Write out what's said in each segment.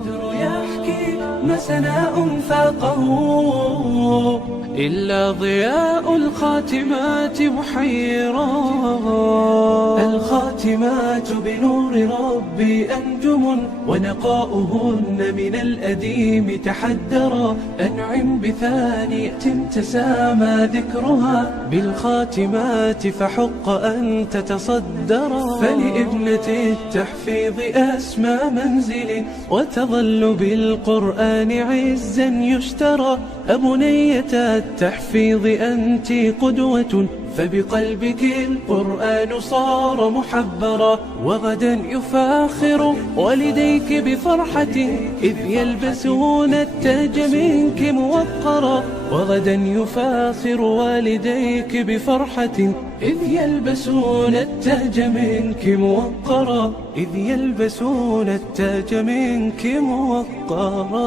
البدر يحكي ما سناء فاقه إلا ضياء الخاتمات محيرا. الخاتمات بنور ربي أنجم ونقاؤهن من الأديم تحدرا. أنعم بثانية تسامى ذكرها بالخاتمات فحق أن تتصدرا. فلابنة التحفيظ أسمى منزل وتظل بالقرآن عزا يشترى. أبنية التحفيظ أنت قدوة فبقلبك القرآن صار محبرا. وغدا يفاخر والديك بفرحة إذ يلبسون التاج منك موقرا. وغدا يفاخر والديك بفرحة إذ يلبسون التاج منك موقرا. إذ يلبسون التاج منك موقرا.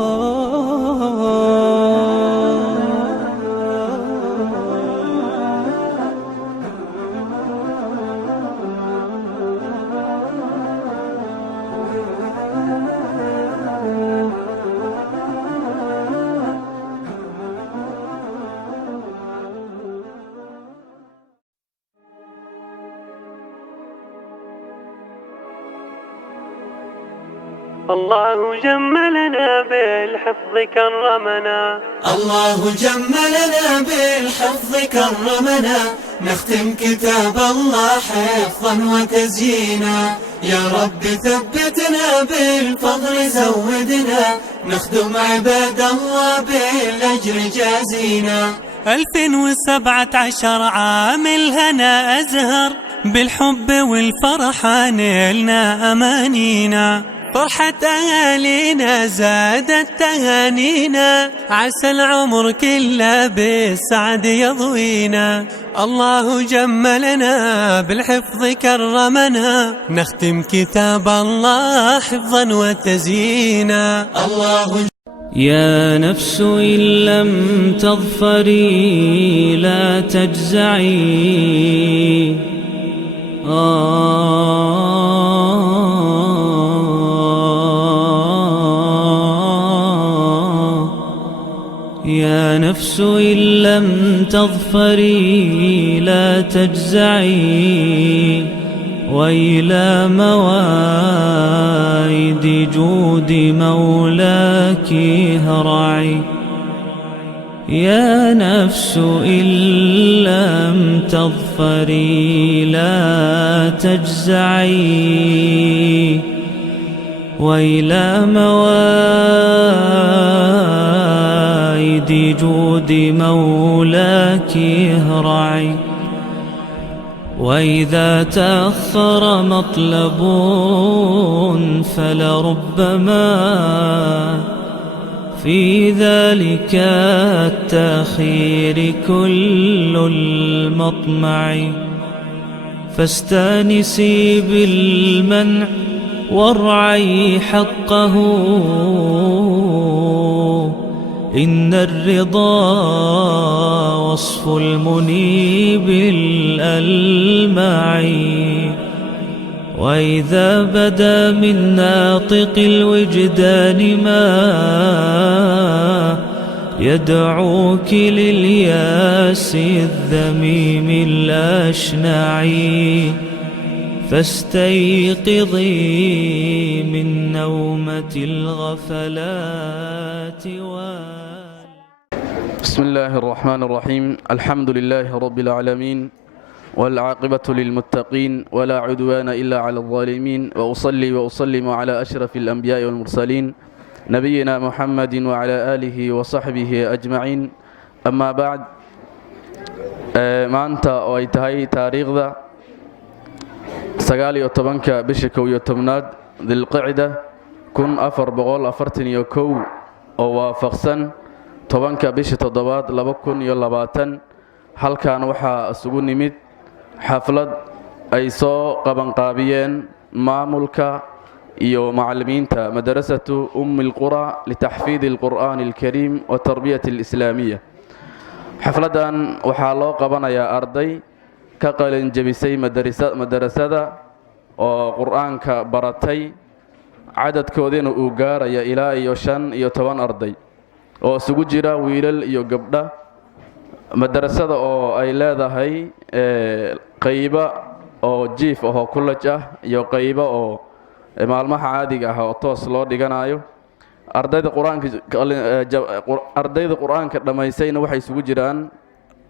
الله جملنا بالحفظ كرمنا. الله جملنا بالحفظ كرمنا. نختم كتاب الله حفظا وتزيينا. يا رب ثبتنا بالفضل زودنا. نخدم عباد الله بالأجر جازينا. 2017 عام الهنا أزهر بالحب والفرح نلنا أمانينا. فرحة أهالينا زادت تهانينا. عسى العمر كله بالسعد يضوينا. الله جملنا بالحفظ كرمنا. نختم كتاب الله حفظا وتزيينا. الله يا نفس إن لم تظفري لا تجزعي. يا نفس إن لم تظفري لا تجزعي. وإلى موائد جود مولاك هرعي. يا نفس إن لم تظفري لا تجزعي. وإلى موائد جود مولاك هرعي. وإذا تأخر مطلب فلربما في ذلك التأخير كل المطمع. فاستانسي بالمنع وارعي حقه. إن الرضا وصف المنيب الألمع. وإذا بدا من ناطق الوجدان ما يدعوك للياس الذميم الأشنع. فاستيقظي من نومة الغفلات بسم الله الرحمن الرحيم. الحمد لله رب العالمين والعاقبة للمتقين ولا عدوان إلا على الظالمين. وأصلي وأسلم على أشرف الأنبياء والمرسلين نبينا محمد وعلى آله وصحبه أجمعين. أما بعد maanta oo ay tahay taariikhda 19 bisha 11aad dilqacda 1441 oo waafaqsan 10 bisha 7aad 2020. halkan waxaa isugu nimid xaflad ay soo qabanqaabiyeen maamulka iyo macallimiinta madrasatu القرى لتحفيظ القرآن الكريم والتربية الإسلامية. xafladan waxaa loo qabanayaa arday ka qalin jabisay madrasada oo quraanka baratay cadadkoodina uu gaaraya ilaa iyo 5 iyo 10 arday oo isugu jira wiilal iyo gabdha. madarasada oo ay leedahay qaybo oo jiif oo college ah iyo qaybo oo maalmaha caadiga ah oo toos loo dhiganayo. ardayda quraanka dhamaysayna waxay isugu jiraan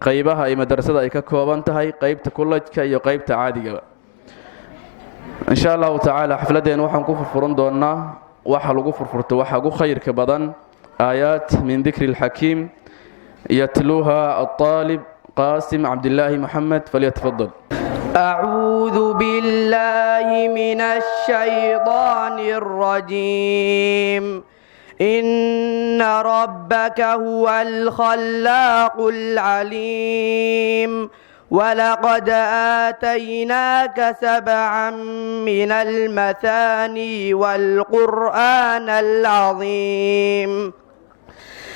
qaybaha ay madarasada ay ka kooban tahay, qaybta college-ka iyo qaybta caadiga. insha Allah ta'ala xafladeena waxaan ku furfuran doonaa waxa lagu furfurto waxa ugu khayrka badan آيات من ذكر الحكيم يتلوها الطالب قاسم عبد الله محمد فليتفضل. أعوذ بالله من الشيطان الرجيم. إن ربك هو الخلاق العليم. ولقد آتيناك 7 من المثاني والقرآن العظيم.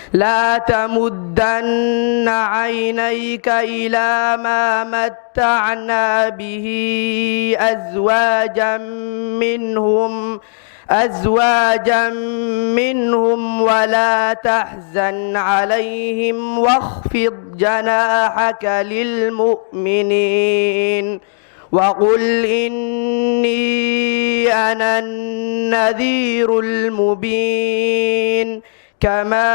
لا تمدن عينيك إلى ما متعنا به أزواجا منهم ولا تحزن عليهم واخفض جناحك للمؤمنين وقل إني أنا النذير المبين. كما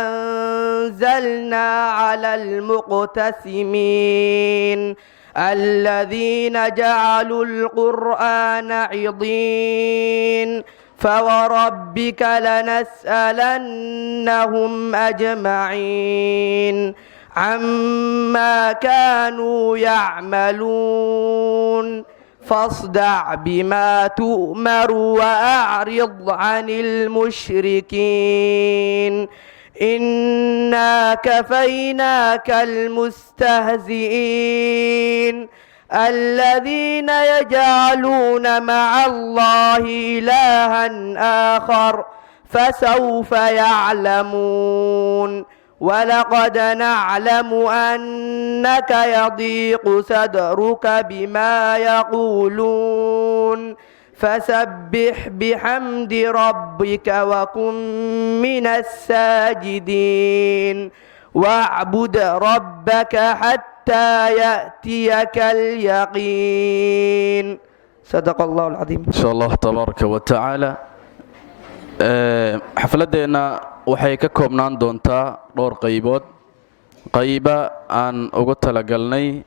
أنزلنا على المقتسمين الذين جعلوا القرآن عضين. فوربك لنسألنهم أجمعين عما كانوا يعملون. فاصدع بما تؤمر وأعرض عن المشركين. إنا كفيناك المستهزئين الذين يجعلون مع الله إلها آخر فسوف يعلمون. ولقد نعلم أنك يضيق صدرك بما يقولون فسبح بحمد ربك وكن من الساجدين واعبد ربك حتى يأتيك اليقين. صدق الله العظيم. إن شاء الله تبارك وتعالى. xafladeena waxay ka koobnaan doontaa dhowr qaybood. qayba aan ugu talagalnay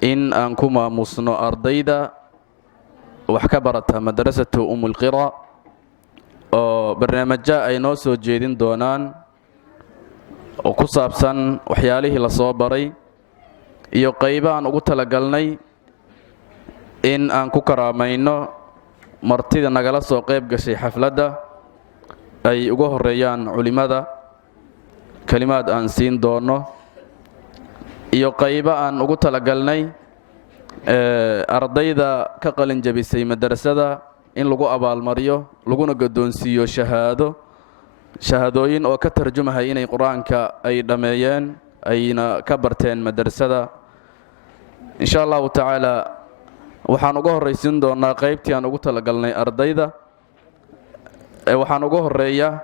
in aan ku maamusno ardayda wax ka barata madrasatu Ummul Qira oo barnaamijyo ay noo soo jeedin doonaan oo ku saabsan waxyaalihii la soo baray, iyo qayba aan ugu talagalnay in aan ku karaamayno martida nagala soo qayb gashay xafladda ay ugu horeeyaan culimada kalimaad aan siin doono, iyo qayba aan ugu talagalnay ardayda ka qalin jabisay madrasada in lagu abaalmariyo laguna gadoonsiiyo shahaadooyin oo ka tarjumahay inay quraanka ay dhameeyeen ayna ka barteen madrasada. insha Allah ta'ala waxaan ugu horeysin doonaa qaybtii aan ugu talagalnay ardayda. waxaan ugu horeeya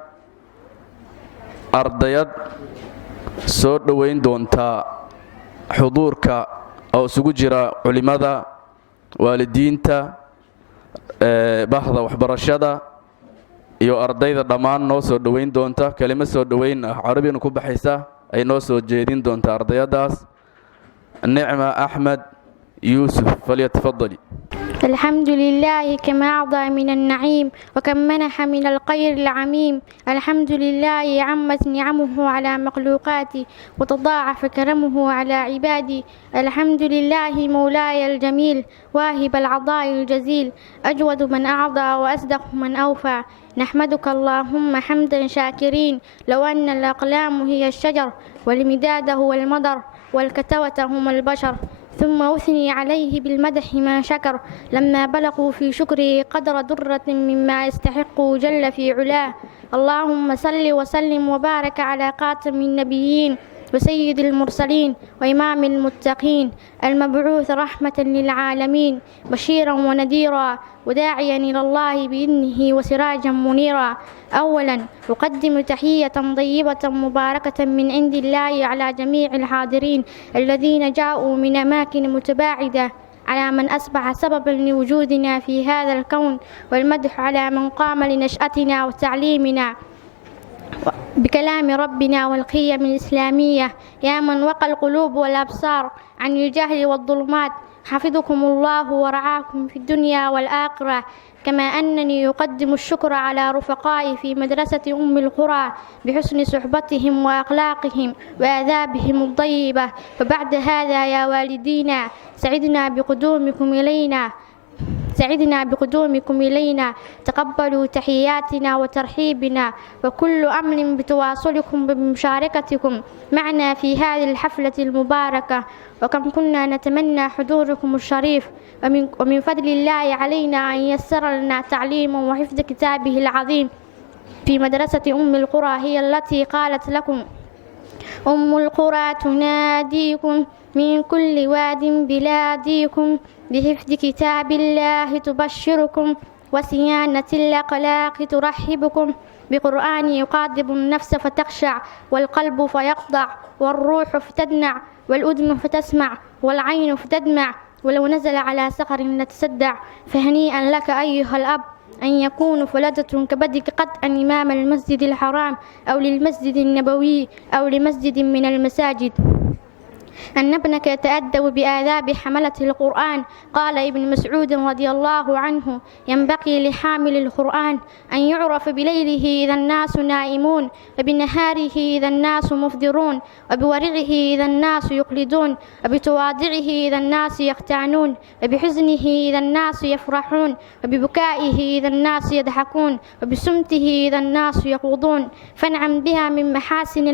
ardayad soo dhaweyn doonta xuduurka oo isugu jira culimada, waalidiinta, bahda waxbarashada iyo ardayda dhammaan noo soo dhaweyn doonta. kelimo soo dhaweyn ah Carabiga ku baxaysa ay noo soo jeedin doonta ardayadaas. Nicma Ahmed يوسف فليتفضلي. الحمد لله كما أعطى من النعيم وكم منح من الخير العميم. الحمد لله عمت نعمه على مخلوقاتي وتضاعف كرمه على عبادي. الحمد لله مولاي الجميل واهب العطاء الجزيل أجود من أعطى وأصدق من أوفى. نحمدك اللهم حمدا شاكرين. لو أن الأقلام هي الشجر والمداد هو المطر والكتوة هم البشر ثم أثني عليه بالمدح ما شكر لما بلغوا في شكره قدر درة مما يستحق جل في علاه. اللهم صل وسلم وبارك على خاتم النبيين وسيد المرسلين وإمام المتقين المبعوث رحمة للعالمين بشيرا ونذيرا وداعيا إلى الله بإذنه وسراجا منيرا. أولا أقدم تحية طيبة مباركة من عند الله على جميع الحاضرين الذين جاءوا من أماكن متباعدة، على من أصبح سببا لوجودنا في هذا الكون، والمدح على من قام لنشأتنا وتعليمنا بكلام ربنا والقيم الإسلامية، يا من وقى القلوب والأبصار عن الجهل والظلمات، حفظكم الله ورعاكم في الدنيا والآخرة. كما أنني أقدم الشكر على رفقائي في مدرسة أم القرى بحسن صحبتهم وأخلاقهم وآدابهم الطيبة. وبعد هذا يا والدينا سعدنا بقدومكم إلينا، تقبلوا تحياتنا وترحيبنا، وكل أمر بتواصلكم بمشاركتكم معنا في هذه الحفلة المباركة. وكم كنا نتمنى حضوركم الشريف، ومن فضل الله علينا أن يسر لنا تعليما وحفظ كتابه العظيم في مدرسة أم القرى، هي التي قالت لكم: أم القرى تناديكم من كل واد بلاديكم، بحفظ كتاب الله تبشركم، وصيانة الأخلاق ترحبكم، بقرآن يقاضب النفس فتخشع، والقلب فيخضع، والروح فتدمع، والأذن فتسمع، والعين فتدمع، ولو نزل على صخر لتصدع. فهنيئا لك أيها الأب أن يكون فلدة كبدك قطعا إمام المسجد الحرام أو للمسجد النبوي أو لمسجد من المساجد، أن ابنك يتأدب بآداب حملة القرآن. قال ابن مسعود رضي الله عنه: ينبغي لحامل القرآن أن يعرف بليله إذا الناس نائمون، وبنهاره إذا الناس مفطرون، وبورعه إذا الناس يقلدون، وبتواضعه إذا الناس يختانون، وبحزنه إذا الناس يفرحون، وببكائه إذا الناس يضحكون، وبسمته إذا الناس يقوضون. فانعم بها من محاسن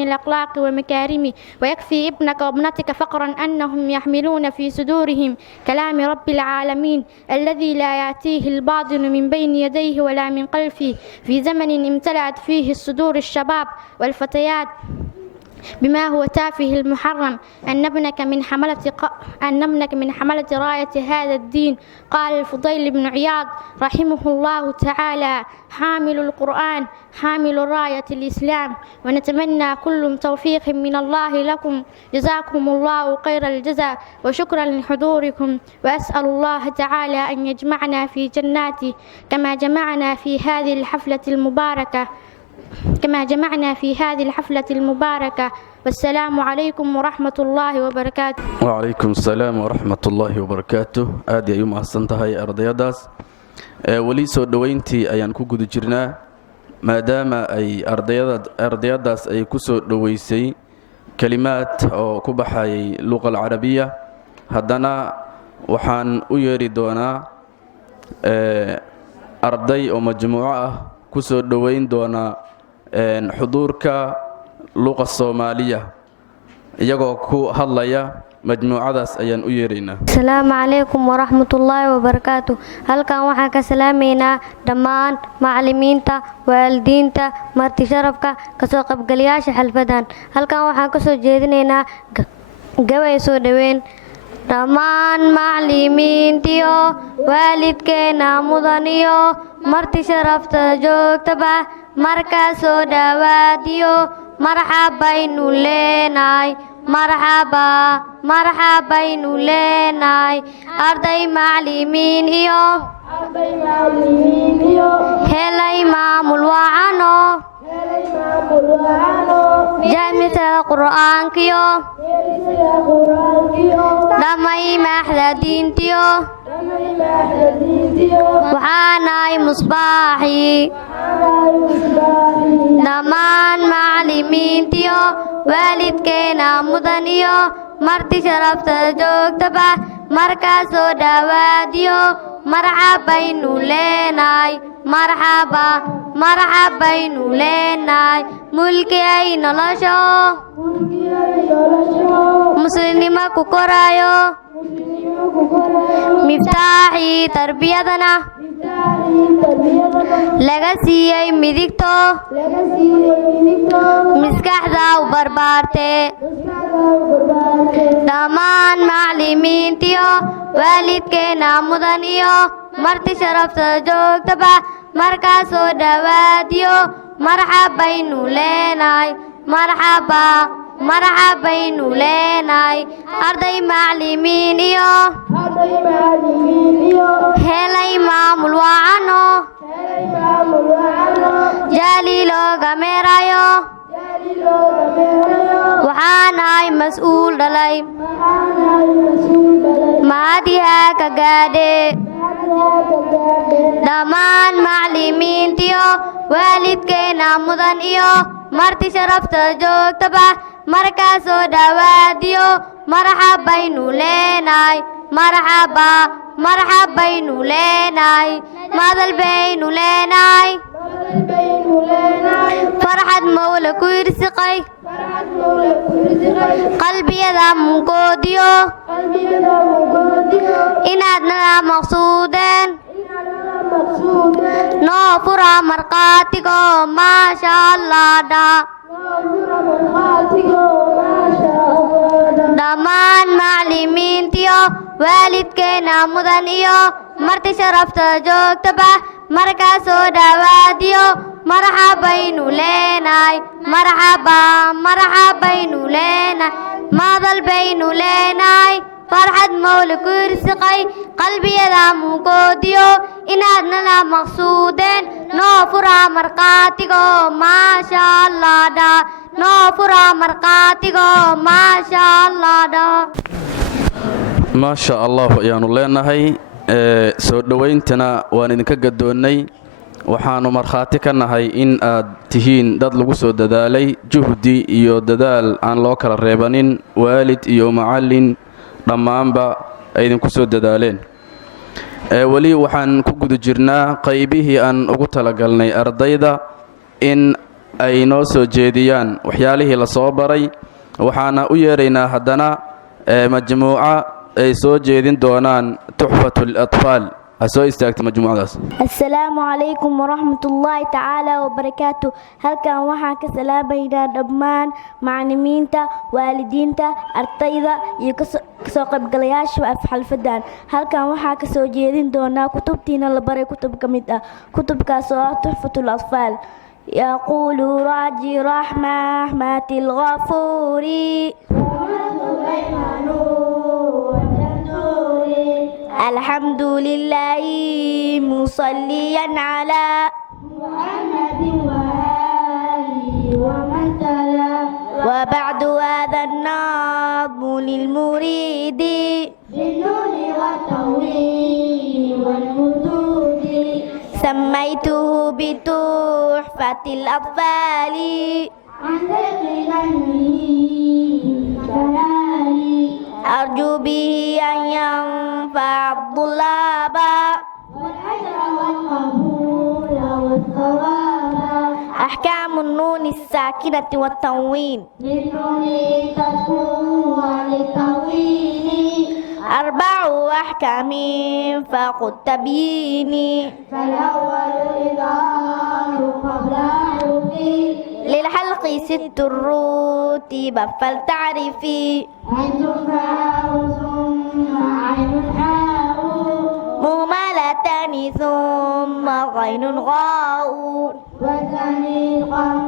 الأخلاق ومكارمه، ويكفي ابنك وابنتك فقرا أنهم يحملون في صدورهم كلام رب العالمين الذي لا يأتيه الباطل من بين يديه ولا من خلفه، في زمن امتلأت فيه الصدور الشباب والفتيات بما هو تافه المحرم، أن ابنك من حملة راية هذا الدين. قال الفضيل بن عياض رحمه الله تعالى: حامل القرآن حامل راية الإسلام. ونتمنى كل توفيق من الله لكم، جزاكم الله خير الجزاء، وشكرا لحضوركم، وأسأل الله تعالى أن يجمعنا في جناته كما جمعنا في هذه الحفلة المباركة. والسلام عليكم ورحمة الله وبركاته. وعليكم السلام ورحمة الله وبركاته. aad ay u mahadsantahay ardayadaas. weli soo dhaweyntii ayaan ku guda jirnaa, maadaama ay ardayadaas ay ku soo dhaweysay kalimaad oo ku baxayay luqa alcarabiya. haddana waxaan u yeeri doonaa arday oo majmuuco ah ku soo dhaweyn doona xuduurka luqa Soomaaliya iyagoo ku hadlaya majmuucadaas ayaan u yeeraynaa. Asalaamu calaykum waraxmatullaahi wabarakaatu. halkan waxaan ka salaameynaa dhammaan macallimiinta, waalidiinta, marti sharafka, kasoo qaybgalayaasha xalfadan. halkan waxaan ka soo jeedinaynaa gabay soo dhaweyn. dhammaan macallimiintiyo waalidkeena mudaniyo marti sharafta joogtaba markaa soo dhawaadiyo marxabaynu leenahay. marxabaynu leenahay arday macallimiin iyo helay maamul wacano jaamicada qur'aankiyo dhamay maaxda diintiyo waxaanahay musbaaxii. dhammaan macallimiintiyo waalidkeena mudaniyo marti sharafta joogtaba markaa soo dhawaadiyo marxabaynu leenahay. marxabaynu leenahay mulkiyay nolosho muslimnimo ku korayo miftaaxii tarbiyadana laga siiyey midigto miskaxda u barbaarte dhammaan macallimiintiyo waalidkeena mudan iyo marti sharafta joogtaba markaa soo dhawaadiyo marxabaynu leenahay marxabaynu leenahay arday macallimiin iyo helay maamul wacano jaali looga meerayo waxaanahay mas-uul dhalay mahadiyaa ka gaadhe dhammaan macallimiintiyo waalidkeena mudan iyo marti sharafta joogtaba markaa soo dhawaadiyo marxabaynu leenahay marxabaynu leenahay madal baynu leenahay farxad mawla ku irsiqay qalbiyada munkoodiyo inaad nala maqsuudeen noo fura markhaatigo maasha allah dhaa dhammaan macallimiintiyo waalidkeena mudan iyo marti sharafta joogtaba markaa soo dhawaadiyo marxabaynu leenahay marxabaynu leenahay madal baynu leenahay farxad mawla ku irsiqay qalbiyada munkoodiyo inaad nala maqsuudeen noo fura markhaatigo maasha allah dhaa noo fura markhaatigo maasha allah dhaa maasha allah ayaanu leenahay soo dhowayntana waan idinka gadoonnay waxaannu markhaati ka nahay in aad tihiin dad lagu soo dadaalay juhdi iyo dadaal aan loo kala reebanin waalid iyo macallin dhammaanba ay idinku soo dadaaleen weli waxaan ku guda jirnaa qaybihii aan ugu talagalnay ardayda in ay noo soo jeediyaan waxyaalihii la soo baray waxaana u yeedhaynaa haddana majmuuca ay soo jeedin doonaan tuxfatul atfaal ha soo istaagta majmuucadaas. Assalaamu calaykum waraxmatullaahi tacaala wabarakaatu. halkan waxaan ka salaamaynaa dhammaan macallimiinta, waalidiinta, ardayda iyo kasoo qaybgalayaasha xalfadan. halkan waxaan ka soo jeedin doonaa kutubtiina la baray kutub ka mid ah kutubkaas oo ah tuxfatul atfaal. يقول راجي رحمة الغفور الحمد لله مصليا على محمد وآله ومن تلا وبعد هذا النظم للمريد بالنون والتوحيد والمدود سميته بتحفة الأطفال عن أرجو به أن ينفع الطلاب والأجر والقبول والثواب. أحكام النون الساكنة والتنوين للنون تسكن وللتنوين 4 أحكام فوق التبيين. فالأول إظهار قبل حرف للحلق 6 الرتب فلتعرفي أنتم فاء ثم عين حاء مهملتان ثم غين غاء والثاني قم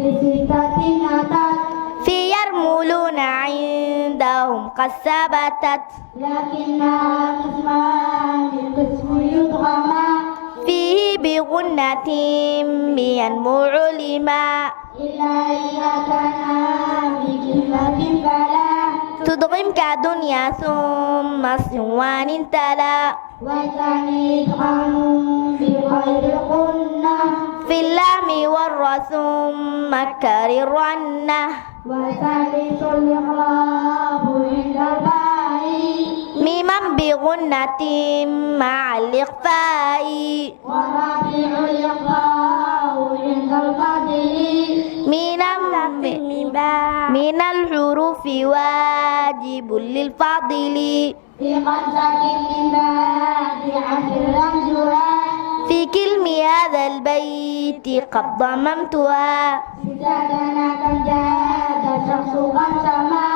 ب6 أتت في يرملون عندهم قد ثبتت لكنها قسمان قسم يدغما فيه بغنة ينمو علما إلا إذا كان بكلمة فلا تدغم كدنيا ثم صوان تلا والثاني إدغام بغير قنة في اللام والراء ثم كررنه والثالث الإقلاب عند الباء ميما بغنة مع الإخفاء والرابع الإخفاء عند القدر من الحروف واجب للفاضل في 5 من بعد 10 رمزها في كلم هذا البيت قد ضممتها زادنا كم جاد الشخص قد سما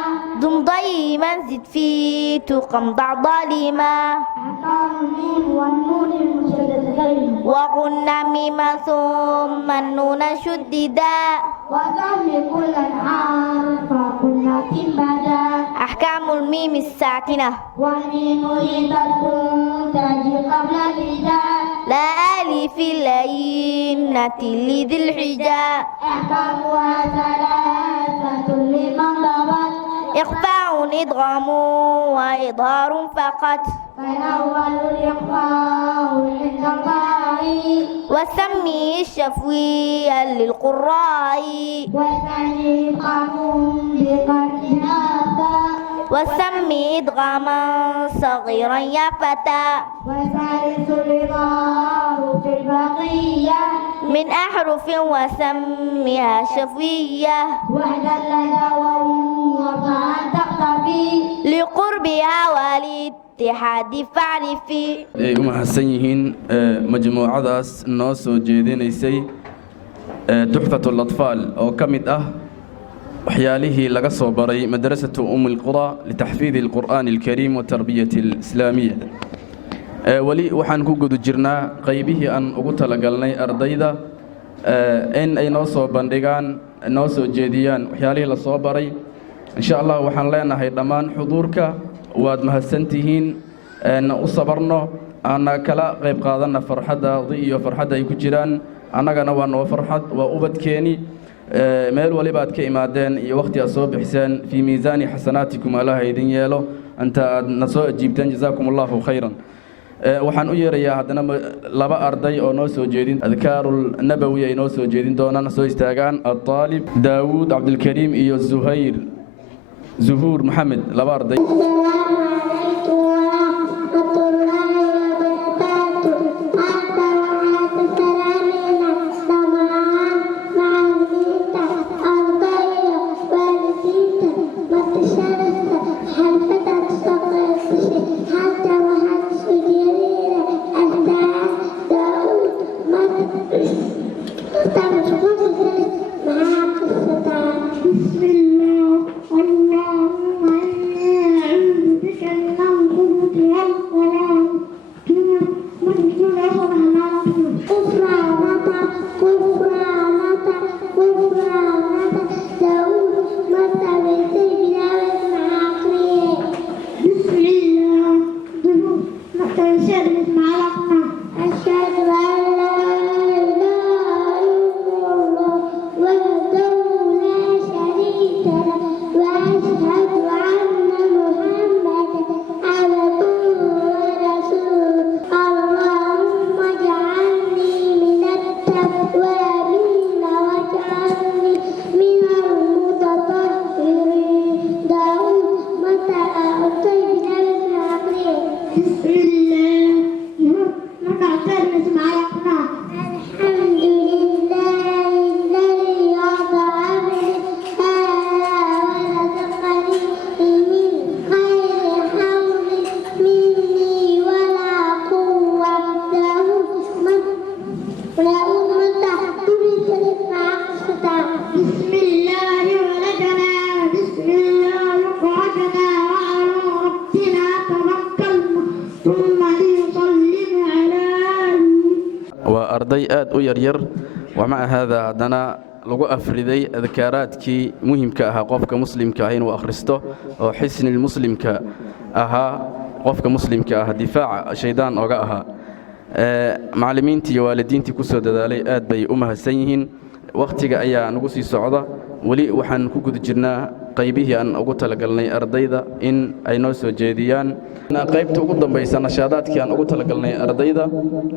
ضم ضيما زد في تقم ضع ظالما أحكام الميم والنون المشددتين وقلنا ميما ثم النون شددا وضم كل حرف قلنا بدا أحكام الميم الساكنة والميم إذا تكون تجي قبل الإجاء لا ألف اللينة لذي الحجاء أحكامها ثلاثة لمن ضبط إخفاء إدغام وإظهار فقط فالأول الإخفاء عند الله وسمي الشفوي للقراء والثاني إدغام بقرن آتى وسمي إدغاما صغيرا يا فتى والثالث الإظهار في البقية من أحرف وسميها شفوية وحدا لدى وضعا تختفي لقربها والاتحاد فاعرفي ay u mahadsan yihiin majmuucadaas noo soo jeedinaysay tuxfatul atfaal oo ka mid ah waxyaalihii laga soo baray madrasatu umulqura litaxfiidi alqur'aani alkariim wa tarbiyati alislaamiya weli waxaan ku guda jirnaa qaybihii aan ugu talagalnay ardayda in ay noo soo bandhigaan noo soo jeediyaan waxyaalihii la soo baray insha allah waxaan leenahay dhammaan xuduurka waad mahadsantihiin u sabarno ana kala qayb qaadanna farxaddaadi iyo farxadda ay ku jiraan annagana waa noo farxad waa ubadkeeni meel waliba aad ka imaadeen iyo wakhti aad soo bixiseen fii miisaani xasanaatikum allaha idin yeelo anta aad na soo ajiibteen jazaakum allahu khayran waxaan u yeerayaa haddana laba arday oo noo soo jeedin adkaarul nabawi ay noo soo jeedin doonaan soo istaagaan الطالب daawuud cabdilkariim iyo zuhuur maxamed laba arday arday aad u yaryar wamaca haadaa haddana lagu afriday adkaaraadkii muhimka ahaa qofka muslimka ah inuu akhristo oo xisnil muslimka ahaa qofka muslimka ah difaaca shaydaan oga ahaa macallimiintii iyo waalidiintii ku soo dadaalay aad bay u mahadsan yihiin wakhtiga ayaa nagu sii socda weli waxaan ku guda jirnaa qaybihii aan ugu talagalnay ardayda in ay noo soo jeediyaan qaybta ugu dambaysa nashaadaadkii aan ugu talagalnay ardayda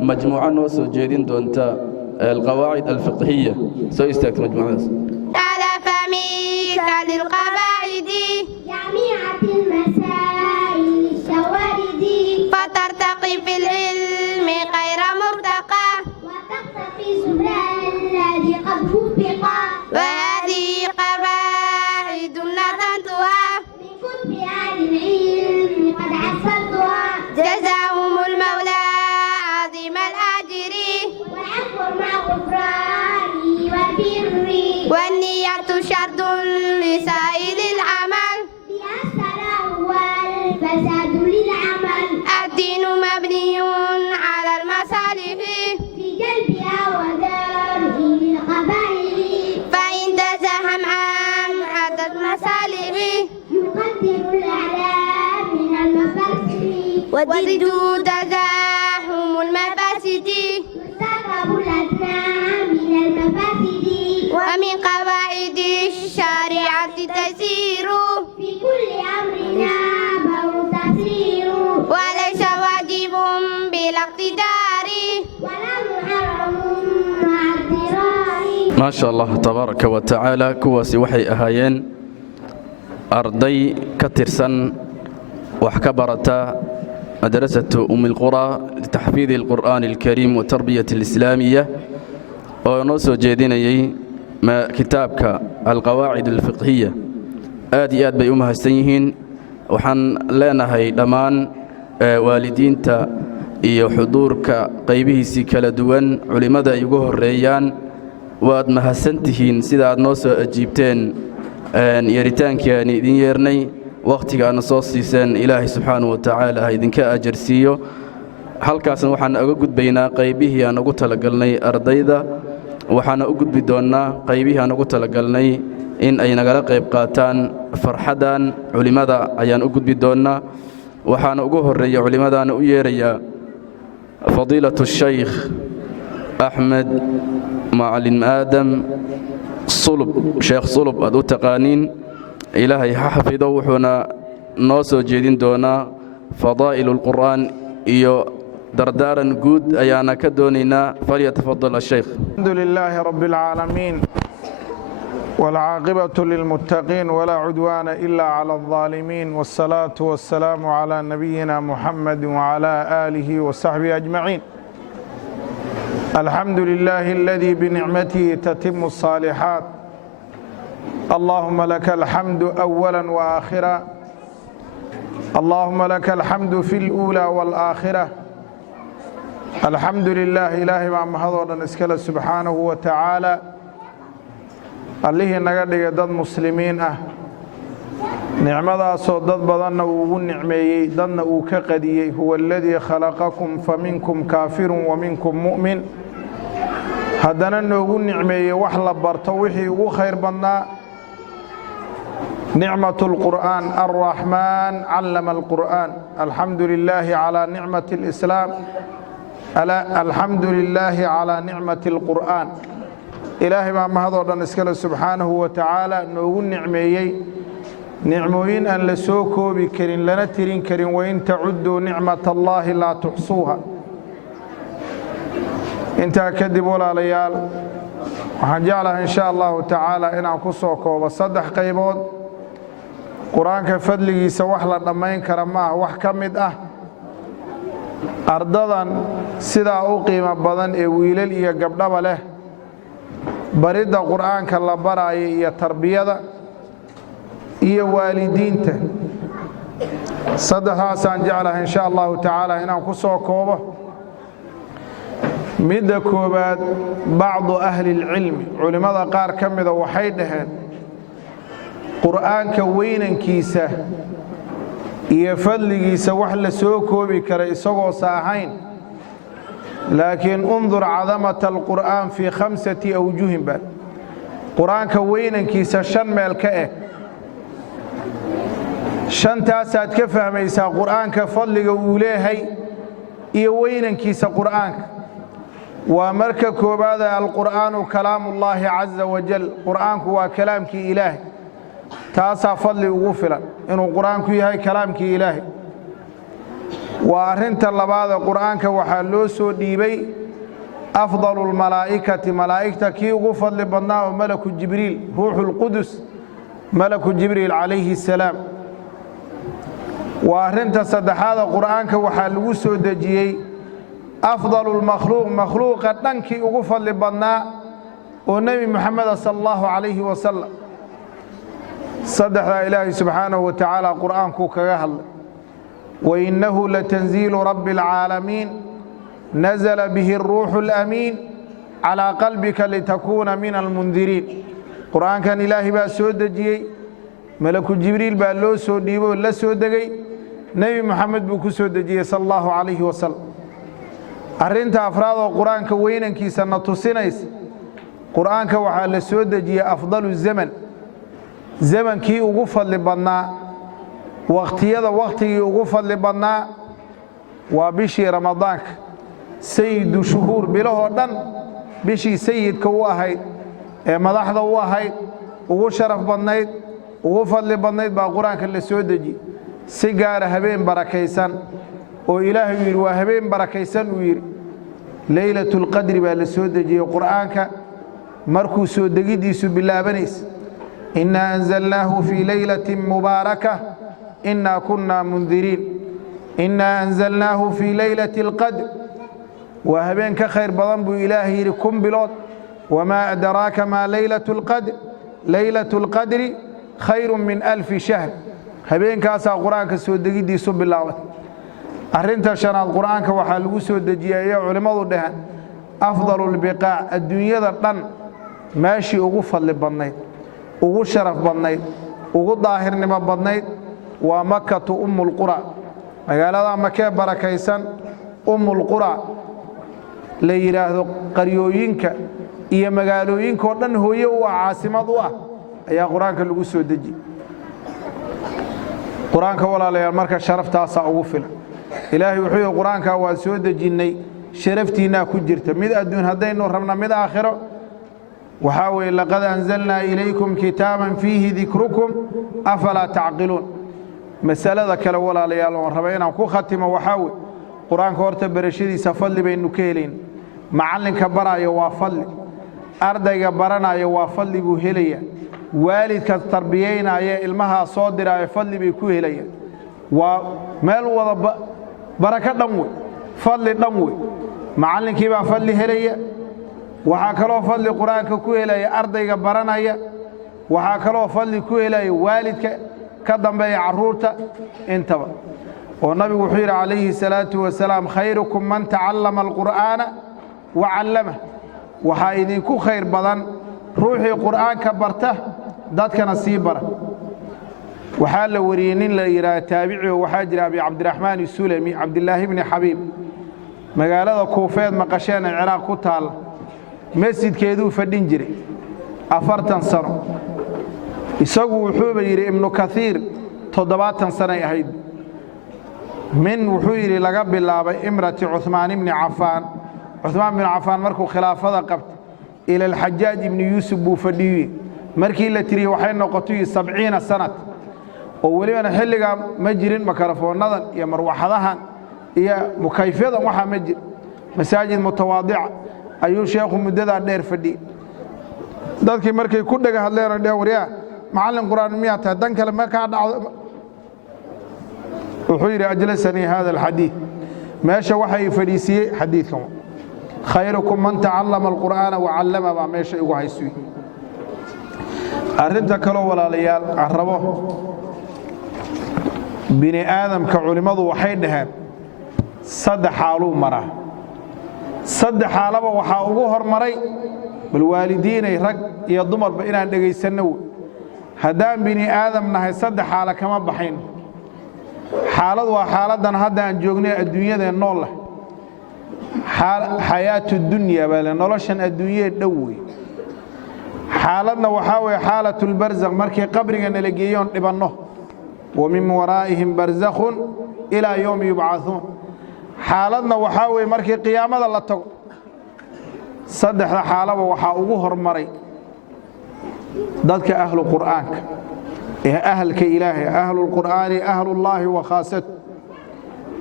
majmuuco noo soo jeedin doonta alqawaacid alfiqhiya soo istaagta majmuucadaas على فميك للقواعد جميعة المسائل الشوارد فترتقي في العلم غير مرتقى وتقتفي سبل الذي قد وفق وهذه قواعد نظمتها من كتب أهل العلم قد حصلتها جزاهم المولى عظيم الأجر وضد تزاحم المفاسد يرتكب الأدنى من المفاسد ومن قواعد الشريعة تسير في كل أمر نابه تسير وليس واجب بلا اقتدار ولا محرم مع اضطرار. ما شاء الله تبارك وتعالى كواسي وحي أهايين أرضي كترسن وحكبرتا مدرسة أم القرى لتحفيظ القرآن الكريم وتربية الإسلامية ونوسو جيديني ما كتابك القواعد الفقهية آد بيومها السيهين وحن لانهي دمان والدينتا iyo xuduurka qaybihiisii kala duwan culimada ay ugu horeeyaan waad mahadsantihiin sida aad noo soo ajiibteen yeeritaankii aan idin yeernay waqtiga aad soo siiseen ilaahay subxaanahu wa tacaala ha idinka ajarsiiyo halkaasna waxaan uga gudbaynaa qaybihii aan ugu talagalnay ardayda waxaan u gudbi doonaa qaybihii aan ugu talagalnay in ay nagala qayb qaataan farxadan culimada ayaan u gudbi doonaa waxaan ugu horeeya culimadaana u yeerayaa فضيلة الشيخ أحمد معلم آدم صلب شيخ صلب أدو تقانين إلهي حفظه وحنا نوسو جيدين دونا فضائل القرآن إيو دردارا قود أيانا كدونينا فليتفضل الشيخ. الحمد لله رب العالمين والعاقبة للمتقين ولا عدوان إلا على الظالمين والصلاة والسلام على نبينا محمد وعلى آله وصحبه أجمعين. الحمد لله الذي بنعمته تتم الصالحات اللهم لك الحمد أولا وآخرا اللهم لك الحمد في الأولى والآخرة الحمد لله إلهي وعمهضر نسكال سبحانه وتعالى allihii naga dhigay dad muslimiin ah nicmadaasoo dad badanna uu ugu nicmeeyey dadna uu ka qadiyey huwa aladii khalaqakum faminkum kaafirun waminkum mu'min haddana noogu nicmeeyey wax la barto wixii ugu khayr badnaa nicmatu lqur'aan alraxmaan callama alqur'aan alxamdu lilaahi calaa nicmati alislaam alxamdu lilaahi calaa nicmati alqur'aan ilaahay baa mahadoo dhan iskale subxaanahu wa tacaala noogu nicmeeyey nicmooyin aan la soo koobi karin lana tirin karin wain tacudduu nicmat allaahi laa tuxsuuha intaa kadib walaalayaal waxaan jeclahay insha allahu tacaala inaan ku soo koobo 3 qaybood qur-aanka fadligiisa wax la dhammayn kara ma ah wax ka mid ah ardadan sidaa u qiimo badan ee wiilal iyo gabdhaba leh baridda qur'aanka la baraayo iyo tarbiyada iyo waalidiinta saddexdaasaan jeclahay insha allahu tacaala inaan ku soo koobo midda koobaad bacdu ahli lcilmi culimmada qaar ka mida waxay dhaheen qur'aanka weynankiisa iyo fadligiisa wax la soo koobi kara isagoosa ahayn laakiin undur cadamata alqur'aan fii 5 awjuhin baa qur'aanka weynankiisa 5 meel ka eg shantaasaad ka fahmaysaa qur'aanka fadliga uu leeyahay iyo weynankiisa qur'aanka waa marka koobaad alqur'aanu kalaamullaahi caza wajal qur'aanku waa kalaamkii ilaahay taasaa fadli ugu filan inuu qur'aanku yahay kalaamkii ilaahay waa arrinta labaad qur'aanka waxaa loo soo dhiibay afdalu lmalaa'ikati malaa'igta kii ugu fadli badnaa oo malaku jibriil ruuxu lqudus malaku jibriil calayhi salaam waa arrinta saddexaad qur'aanka waxaa lagu soo dejiyey afdalu lmakhluuq makhluuqa dhankii ugu fadli badnaa oo nebi moxameda sala allahu calayhi wasalam saddexdaa ilaahay subxaanahu wa tacaala qur'aankuu kaga hadlay وإنه لتنزيل رب العالمين نزل به الروح الأمين على قلبك لتكون من المنذرين قرآن كان إلهي با سو دجiyey ملك جبريل با loo soo dhiibo la soo degay نبي محمد buu ku soo dejiyey صلى الله عليه وسلم arinta afraad oo quraanka weynankiisa na tusinaysa quraanka waxa la soo dejiyey afdalu zaman zamankii ugu fadli badnaa waqtiyada waqtigii ugu fadli badnaa وبشي رمضانك سيد شهور بله دن بشي سيد كواهي مدحضة واهي وشرف بنيد وفضل بنيد بقرآن كل سودجي سيجار هبين بركيسان وإله وير وهبين بركيسان وير ليلة القدر بالسودجي وقرآنك مركو سودجي ديسو بالله بنيس إنا أنزلناه في ليلة مباركة إنا كنا منذرين إنا أنزلناه في ليلة القدر وهبين كخير بضنب إلهي لكم بلوت وما أدراك ما ليلة القدر ليلة القدر خير من 1000 شهر هبين كاسا قرآن كسودجي دي سب الله أرنت شان القرآن كوحلو سودجي يا علماء الدهان أفضل البقاع الدنيا ذا ماشي أغفل لبنيت ugu sharaf badnayd ugu daahirnimo badnayd waa makkatu ummul qura magaalada makee barakaysan ummul qura la yiraahdo qaryooyinka iyo magaalooyinka oo dhan hooyo u caasimad u ah ayaa quraanka lagu soo deji quraanka walaalayaal marka sharaftaas ugu filan ilaahay wuxuu quraanka waa soo dejinay sharaftiina ku jirta mid adduun hadaynu rabna mid aakhiro وحاول لقد أنزلنا إليكم كتابا فيه ذكركم أفلا تعقلون مسألة ذكر ولا ليال وربينا وكو ختم وحاول قرآن كورت برشيدي سفل بين نكيلين معلن كبرا يوافل أرض يبرنا يوافل بوهلية والد كالتربيين يا المها صادر يفل بكوهلية ومال وضب بركة دموي فل دموي معلن كيبا فل هلية waxaa kaloo fadli quraanka ku helay ardayga baranaya waxaa kaloo fadli ku helay waalidka ka dambeeya caruurta intaba oo nabigu wuxuu yiri calayhi salaatu wasalaam khayrukum man ta'allama alqur'ana wa 'allama waxa idinku khayr badan ruuxii quraanka barta dadkana sii bara waxa la wariyay nin la yiraahdo taabici oo waxa jira abi abdurrahman sulami abdullah ibn habib magaalada kuufeed maqasheen ciraaq ku taal مسجدkeedu fadhin jiray 40 sano isagu wuxuu yiri ibn kathir 70 sano ahayd min wuxuu yiri laga bilaabay imrati uthman ibn affan markuu khilaafada qabtay ila al-hajjaj ibn yusuf buu fadhiyay markii la tiriyay waxay noqotay 70 sanad oo waliba xilliga ma jirin makarafoonada iyo marwaxadahan iyo mukayfada waxa ma jir masaajid mutawaadi'a ayuu sheekhu muddada dheer fadhi dadkii markay ku dhaga hadleen dhawriya macallin quraan miyaata dan kale ma ka dhacdo wuxuu yiri ajlasani hada alhadith meesha waxay fadhiisiyay xadiidkan khayrukum man ta'allama alqur'ana wa 'allama ba meesha ugu haysuy arinta kale walaalayaal arabo bini aadamka culimadu waxay dhahaan saddex xaaluu maraa saddex xaalaba waxa ugu hormaray bal waalidiinay rag iyo dumarba inaan dhageysano hadaan bini aadam nahay saddex xaala kama baxayn xaalad waa xaaladan hadda aan joognay adduunyada nool xayaatu dunya baa noloshan adduunyada dhawey xaaladna waxa way xaalatul barzakh markii qabriga la geeyo dhibanno ومن ورائهم برزخ إلى يوم يبعثون حالتنا وحاوي مركي قيامة الله تقو صدح حالة وحاوه هرمري ذلك أهل القرآن أهل كإلهي أهل القرآن أهل الله وخاصته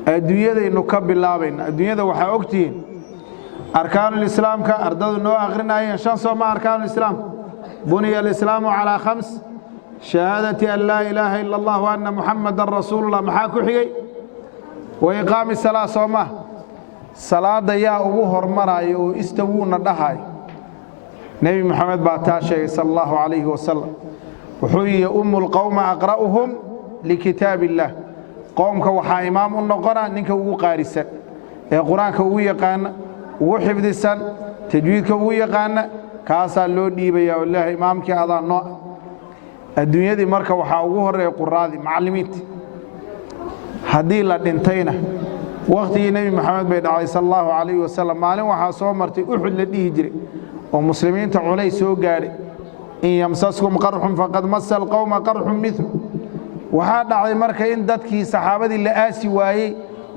الدنيا ذي نكب الله بين الدنيا ذي وحاوكتين أركان الإسلام كأرداد النوع آخرين أي شانس ما أركان الإسلام بني الإسلام على 5 شهادة أن لا إله إلا الله وأن محمد رسول الله محاكو حقي وإقام الصلاة صومه صلاة يا أبو هرمراي واستوونا دهاي نبي محمد بعتاشي صلى الله عليه وسلم وحوي أم القوم أقرأهم لكتاب الله قومك وحا إمام النقرة نك وقارسا القرآن كويقان وحفظ السن تجويد كويقان كاسا لو ديبا يا الله إمامك هذا النوع الدنيا دي marka waxa ugu horeeyay quraadi macallimiinta hadii la dhintayna waqtigii nabi maxamed bay dhacay sallallahu alayhi wasallam maalin waxa soo martay uxud la dhihi jiray oo muslimiinta culay soo gaaray in yamsaskum qarhum faqad masal qawma qarhum mithl waxa dhacay marka in dadkii saxaabadii la aasi waayay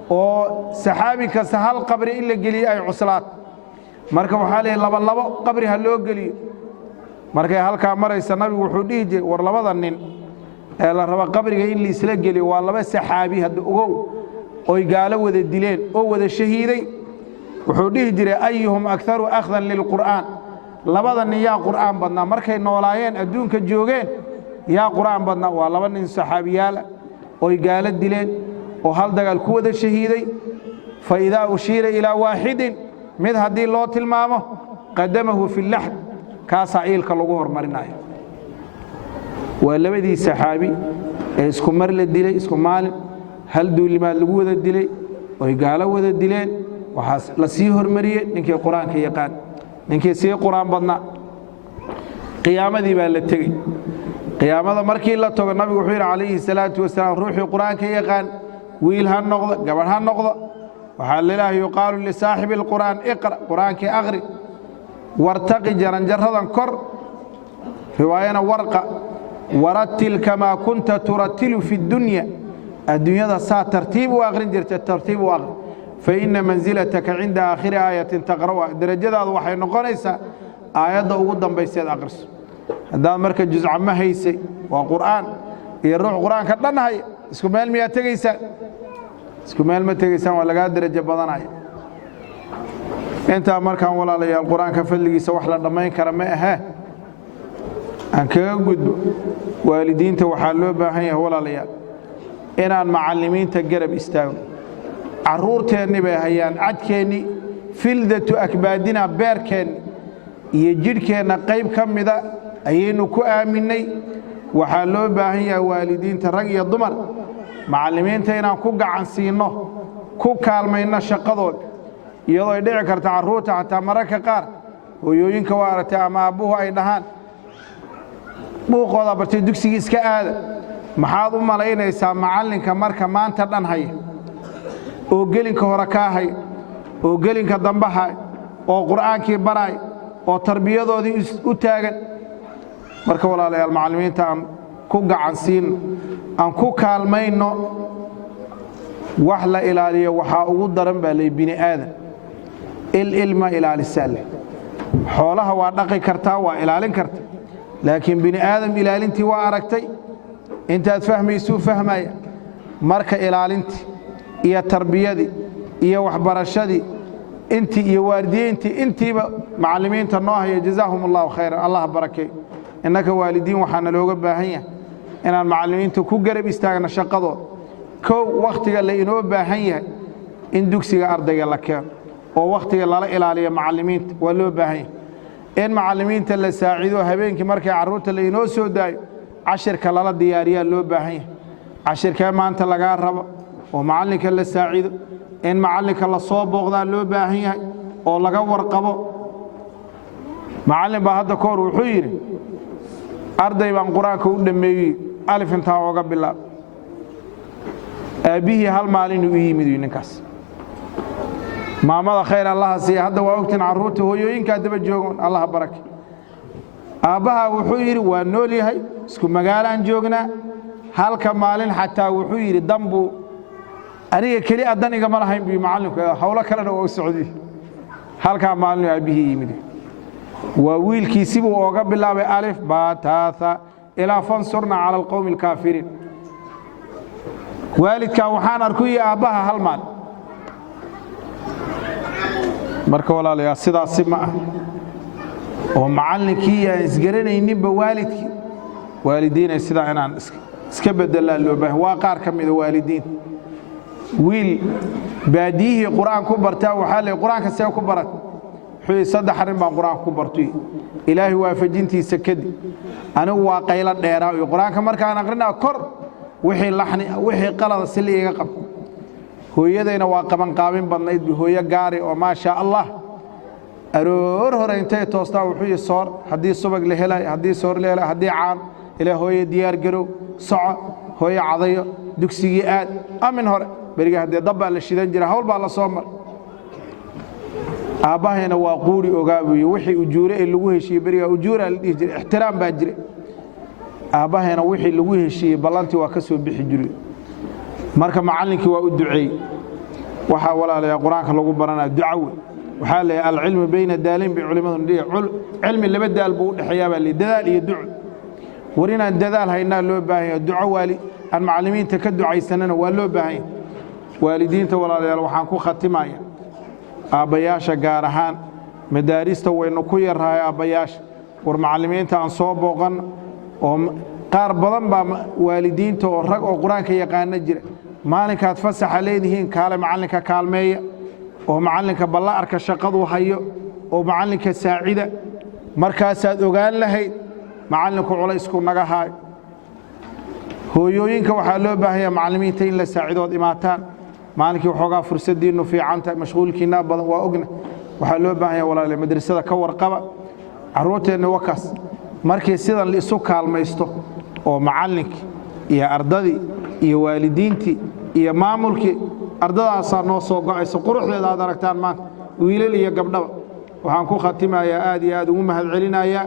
oo saxaabi kasta hal qabri in la geliyo ay cuslaad marka waxaa leeyahay laba qabri ha loo geliyo markay halkaa maraysa nabigu wuxuu dhihi jiray war labada nin ee la raba qabriga in liisla geliyo waa laba saxaabi hadda ogow oy gaalo wada dileen oo wada shahiiday wuxuu dhihi jiray ayuhum akharu akhdan lilqur'aan labada nin yaa qur'aan badnaa markay noolaayeen adduunka joogeen yaa qur'aan badnaa waa laba nin saxaabiyaal oy gaalo dileen oo hal dagaal ku wada shahiiday fa idaa ushiira ilaa waaxidin mid haddii loo tilmaamo qadamahu fi laxd kaasaa iilka lagu hormarinayo waa labadii saxaabi ee isku mar la dilay isku maalin hal duulimaad lagu wada dilay oy gaalo wada dileen waxaa la sii hormariyey ninkii qur-aanka yaqaan ninkii sii qur-aan badnaa qiyaamadii baa la tegey qiyaamada markii la tago nabigu wuxuu yidhi calayhi salaatu wasalaam ruuxii qur-aanka yaqaan wiil ha noqdo gabadh ha noqdo waxaa lilaahi yuqaalu lisaaxibi alqur'aan iqra qur-aankii aqri wartaqi jaranjaradan kor riwaayana warqa warattil kamaa kunta turattilu fi dunya adduunyada saa tartiib u aqrin jirta tartiib u aqri faina manzilataka cinda aakhiri aayatin taqra'uha darajadaadu waxay noqonaysaa aayadda ugu dambayseed aqriso haddaad marka jusca ma haysay waa qur'aan iyo ruux qur'aanka dhan haya isku meel miyaa tegaysaan isku meel ma tegaysaan waa lagaa darajo badanaya intaa markaan walaalayaal qur'aanka fadligiisa wax la dhammayn kara ma ahee aan kaga gudbo waalidiinta waxaa loo baahan yahay walaalayaal inaan macallimiinta garab istaagno carruurteenni bay hayaan cadkeennii fildatu akbaadina beerkeenni iyo jidhkeenna qayb ka mida ayaynu ku aaminnay waxaa loo baahan yahay waalidiinta rag iyo dumar macallimiinta inaan ku gacan siinno ku kaalmayno shaqadooda iyadoo ay dhici karta carruurta xataa mararka qaar hooyooyinka waa aragtay ama aabbuhu ay dhahaan buuqooda bartay dugsigii iska aada maxaad u malaynaysaa macallinka marka maanta dhan haya oo gelinka hore kaa haya oo gelinka dambe haya oo qur'aankii baraya oo tarbiyadoodii u taagan marka walaalayaal macallimiinta aan ku gacan siinno aan ku kaalmayno wax la ilaaliyo waxaa ugu daran baa lay bini aadan ilma ilaalisaa leh xoolaha waa dhaqi kartaa waa ilaalin karta laakiin bini aadam ilaalintii waa aragtay intaad fahmaysuu fahmaya marka ilaalintii iyo tarbiyadii iyo waxbarashadii intii iyo waardiyeyntii intiiba macallimiinta noo haya jazaahum allahu khayran allah barakay innaka waalidiin waxaana looga baahan yahay inaan macallimiinta ku garab istaagno shaqadooda kow wakhtiga la inoo baahan yahay in dugsiga ardayga la keeno oo wakhtiga lala ilaaliyo macallimiinta waa loo baahan yahay in macallimiinta la saacido habeenkii markay carruurta la inoo soo daayo cashirka lala diyaariyaa loo baahan yahay cashirkee maanta lagaa rabo oo macallinka la saacido in macallinka la soo booqdaa loo baahan yahay oo laga warqabo macallin baa hadda ka hor wuxuu yidhi arday baan qur-aanka u dhammeeyey alif intaa ooga bilaab aabbihii hal maalin u yimid ninkaas maamada khayr allaha siiya hadda waa ogtiin carruurta hooyooyinkaa daba joogoon allaha barake aabbaha wuxuu yidhi waa nool yahay isku magaalaan joognaa halka maalin xataa wuxuu yidhi danbuu aniga keli a dan igama lahayn buu macallinku hawlo kalena waa u socdiy halkaa maalin aabbihii yimid waa wiilkiisi buu ooga bilaabay alif baataatha ilaa fansurna cala alqowmi alkaafiriin waalidkaa waxaan arkuyi aabbaha hal maal marka walaalayaa sidaasi ma ah oo macallinkii aan isgaranayninba waalidkii waalidiinay sidaa inaan iska bedelaa loo baahan waa qaar ka mida waalidiin wiil baadiyihii qur'aan ku bartaa waxaa leey qur'aanka see ku barat wuxuu yidhi 3 arrin baan qur'aanka ku bartay ilaahay waafajintiisa kadib anigu waa qaylo dheeraa iyo qur'aanka markaan aqrinaa kor wixii laxni wixii qalada si liiga qab hooyadayna waa qaban qaabin badnayd hooyo gaari oo ma sha Allah aroor hore intay toostaa wuxuu yidhi soor haddii subag la helay haddii soor la helay haddii caan ilaa hooyo diyaar garow soco hooyo cadayo dugsigii aad amin hore beriga haddii dabba la shidan jira hawl baa la soo mar aabahayna waa quuri ogaabiyo wixii ujuure ee lagu heshiiyey beriga ujuura la dhihi jiray ixtiraam baa jiray aabahayna wixii lagu heshiiyey ballantii waa ka soo bixi jiray marka macallinkii waa u duceeyey waxaa walaalayaa qur-aanka lagu baranaa ducawe waxaa leeyahay alcilmu bayna daalayn bay culimmadu dhihi cilmi laba daal buu u dhexeeyaa baa leeyahay dadaal iyo duco war inaan dadaal haynaa loo baahan yahay duco waali aan macallimiinta ka ducaysanana waa loo baahan yahay waalidiinta walaalayaal waxaan ku khatimaya aabbayaasha gaar ahaan madaarista waynu ku yarrahay aabbayaasha war macallimiinta aan soo booqan oo qaar badan baa waalidiinta oo rag oo qur-aanka yaqaana jira maalinkaad fasaxa leedihiin kaale macallinka kaalmeeya oo macallinka balla arka shaqadu hayo oo macallinka saacida markaasaad ogaan lahayd macallinku culaysku naga haayo hooyooyinka waxaa loo baahanya macallimiinta in la saacidood imaataan maalinkii waxoogaa fursaddiinnu fiicanta mashquulkiinna badan waa ogna waxaa loo baahanya walaale madrasada ka warqaba carruurteenna wakaas markii sidan la isu kaalmaysto oo macallinkii iyo ardadii iyo waalidiintii iyo maamulkii ardadaasaa noo soo go'ayso quruxdeeda aad aragtaan maanta wiilal iyo gabdhaba waxaan ku khatimayaa aad iyo aad ugu mahad celinayaa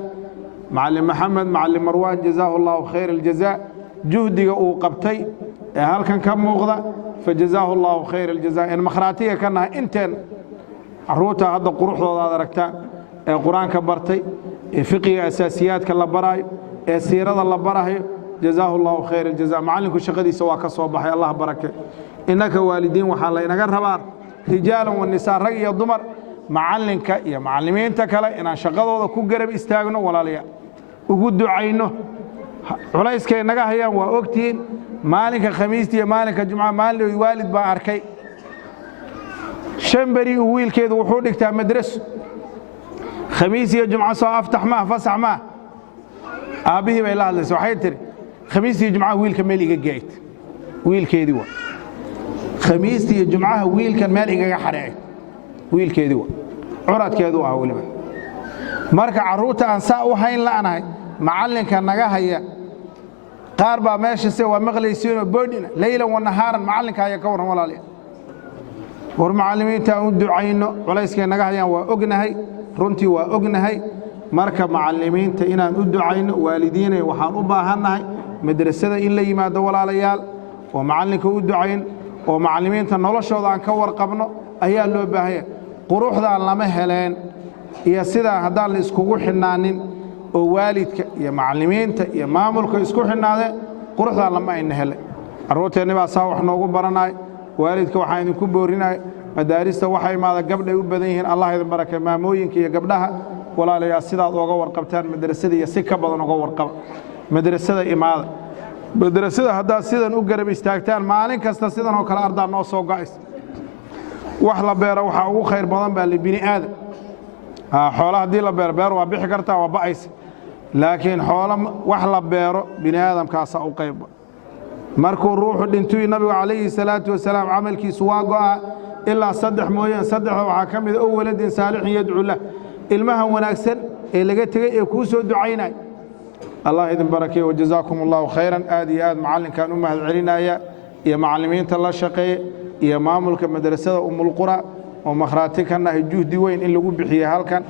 macallin maxamed macallin marwaan jazaahu allahu khayr aljazaa juhdiga uu qabtay ee halkan ka muuqda fajazaahu allahu khayr aljazaa in makhraatiga ka nahay inteen carruurta hadda quruxdooda aad aragtaan ee qur-aanka bartay ee fiqiga asaasiyaadka la baraayo ee siirada la barayo jazaahu allahu khayr aljazaa macallinku shaqadiisa waa ka soo baxay allah barake innaka waalidiin waxaa laynaga rabaa rijaalan wa nisaa rag iyo dumar macallinka iyo macallimiinta kale inaan shaqadooda ku garab istaagno walaalayaal ugu ducayno culayskay naga hayaan waa ogtihiin maalinka khamiista iyo maalinka jumca maalin waalid baa arkay shan beri uu wiilkeedu wuxuu dhigtaa madraso khamiis iyo jumco soo aftax maa fasax maa aabbihii bay la hadlaysa waxay tiri khamiistii jumcaha wiilka meel iga gaayt wiilkeedii waa khamiistii iyo jumcaha wiilkan meel igaga xareecay wiilkeedii waa curadkeedu ah weliba marka carruurta aan saa u hayn la'nahay macallinka naga haya qaar baa meesha se waa maqlaysiinoo boodhina leylan wa nahaaran macallinka haya ka warran walaaliya war macallimiinta aan u ducayno culayskay naga hayaan waa ognahay runtii waa ognahay marka macallimiinta inaan u ducayno waalidiinay waxaan u baahannahay madrasada in la yimaado walaalayaal oo macallinka u ducayn oo macallimiinta noloshooda aan ka warqabno ayaa loo baahanya quruxdaan lama heleen iyo sidaa haddaan la iskugu xidhnaanin oo waalidka iyo macallimiinta iyo maamulka isku xidhnaadeen quruxdaan lama ayna hele carruurteenni baa saa wax noogu baranay waalidka waxaan idinku boorinaya madaarista waxaa imaada gabdhay u badan yihiin allah idin barake maamooyinka iyo gabdhaha walaalayaa sidaad ooga warqabtaan madrasada iyo si ka badan uga warqaba madrasada imaada madrasada haddaad sidan u garab istaagtaan maalin kasta sidan oo kale ardaa noo soo go'aysa wax la beero waxaa ugu khayr badan baa libini aadam xoola haddii la beero beer waa bixi kartaa waa ba'aysa laakiin xoolo wax la beero bini aadamkaasaa u qaybba markuu ruuxu dhintuy nabigu calayhi salaatu wasalaam camalkiisu waa go'a ilaa saddex mooyaan saddexda waxaa ka mida o waladin saalixin yadcu lah ilmahan wanaagsan ee laga tegey ee kuu soo ducaynaya allah idin barakeeye wajazaakum allahu khayran aad iyo aad macallinkaan u mahad celinaya iyo macallimiinta la shaqeeye iyo maamulka madrasada umulqura oo makhraati ka nahay juhdi weyn in lagu bixiyey halkan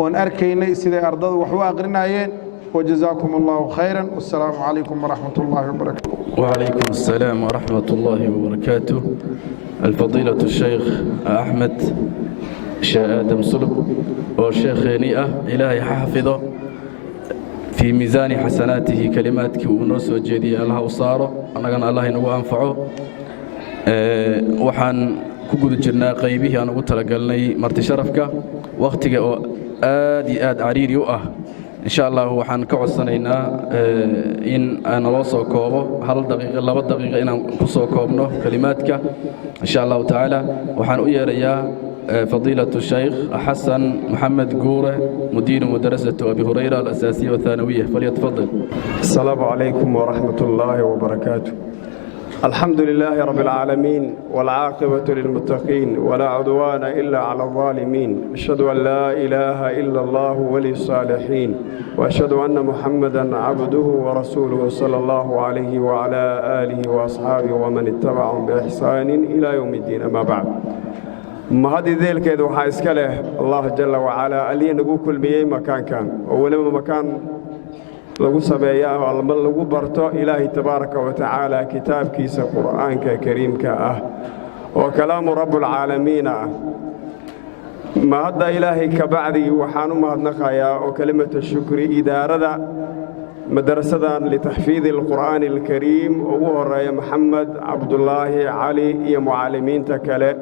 oon arkaynay siday ardadu wax u aqrinayeen وجزاكم الله خيرا والسلام عليكم ورحمة الله وبركاته. وعليكم السلام ورحمة الله وبركاته. الفضيلة الشيخ أحمد آدم سلب والشيخ نيئة إلهي حافظه في ميزان حسناته كلماتك ونص وجدي الله وصاره أنا كان الله إنه أنفعه وحن كجود جرنا قيبه أنا قلت لقلني مرت شرفك وقتك آد عريري وأه إن شاء الله وحن كعصنينا إن أنا لصو كوبه هل دقيقة لبض دقيقة إن كسو كوبنه كلماتك إن شاء الله تعالى وحن أيريا فضيلة الشيخ حسن محمد قورة مدير مدرسة أبي هريرة الأساسية والثانوية فليتفضل. السلام عليكم ورحمة الله وبركاته. الحمد لله رب العالمين والعاقبة للمتقين ولا عدوان إلا على الظالمين. أشهد أن لا إله إلا الله ولي الصالحين وأشهد أن محمدا عبده ورسوله صلى الله عليه وعلى آله وأصحابه ومن اتبعهم بإحسان إلى يوم الدين. أما بعد ما هذه ذلك وحا إسكاله الله جل وعلا اللي نقول كل مية مكان كان ولما مكان lagu sameeyaa alma lagu barto ilaahay tabaaraka wa tacaala kitaabkiisa quraanka kariimka ah وكلام رب العالمين ما هذا إلهي كبعدي وحانو مهدنقايا وكلمة الشكر إدارة مدرسة لتحفيظ القرآن الكريم وهو الرأي محمد عبد الله علي يا معلمين تكالي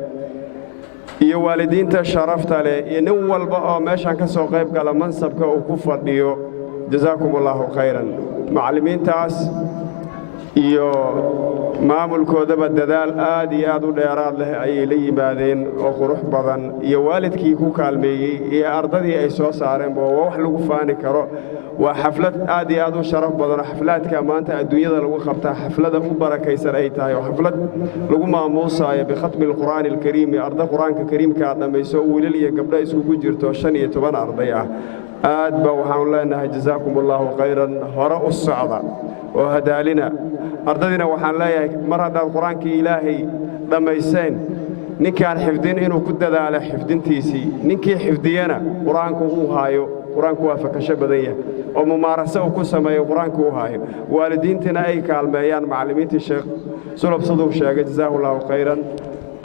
يا والدين تشرفت لي ينول بقى ماشان كسو قيب قال منصبك وكفر ديو جزاكم الله خيرا معلمين تاس iyo maamulkoodaba dadaal aad iyo aad u dheeraad leh ayay la yimaadeen oo qurux badan iyo waalidkii ku kaalmeeyey iyo ardadii ay soo saareen waa wax lagu faani karo waa xaflad aad iyo aad u sharaf badan xaflaadka maanta adduunyada lagu qabtaa xaflada u barakaysan ay tahay xaflad lagu maamuusayo bikhatmi alquraan alkariim arda quraanka kariimka dhamayso wiilal iyo gabdho isku jirto 15 arday ah aad ba waxaan leenahay jazaakumullahu khayran hore u socda oo hadaalina ardadina waxaan leeyahay mar haddaan quraankii ilaahay dhamayseen ninkaan xifdin inuu ku dadaalo xifdintiisii ninkii xifdiyana quraanku uu haayo quraanku waa fakasho badan yahay oo mumaarasa uu ku sameeyo quraanku uu haayo waalidiintina ay kaalmeeyaan macallimiintii sheekh sulub saduu sheegay jazaakumullahu khayran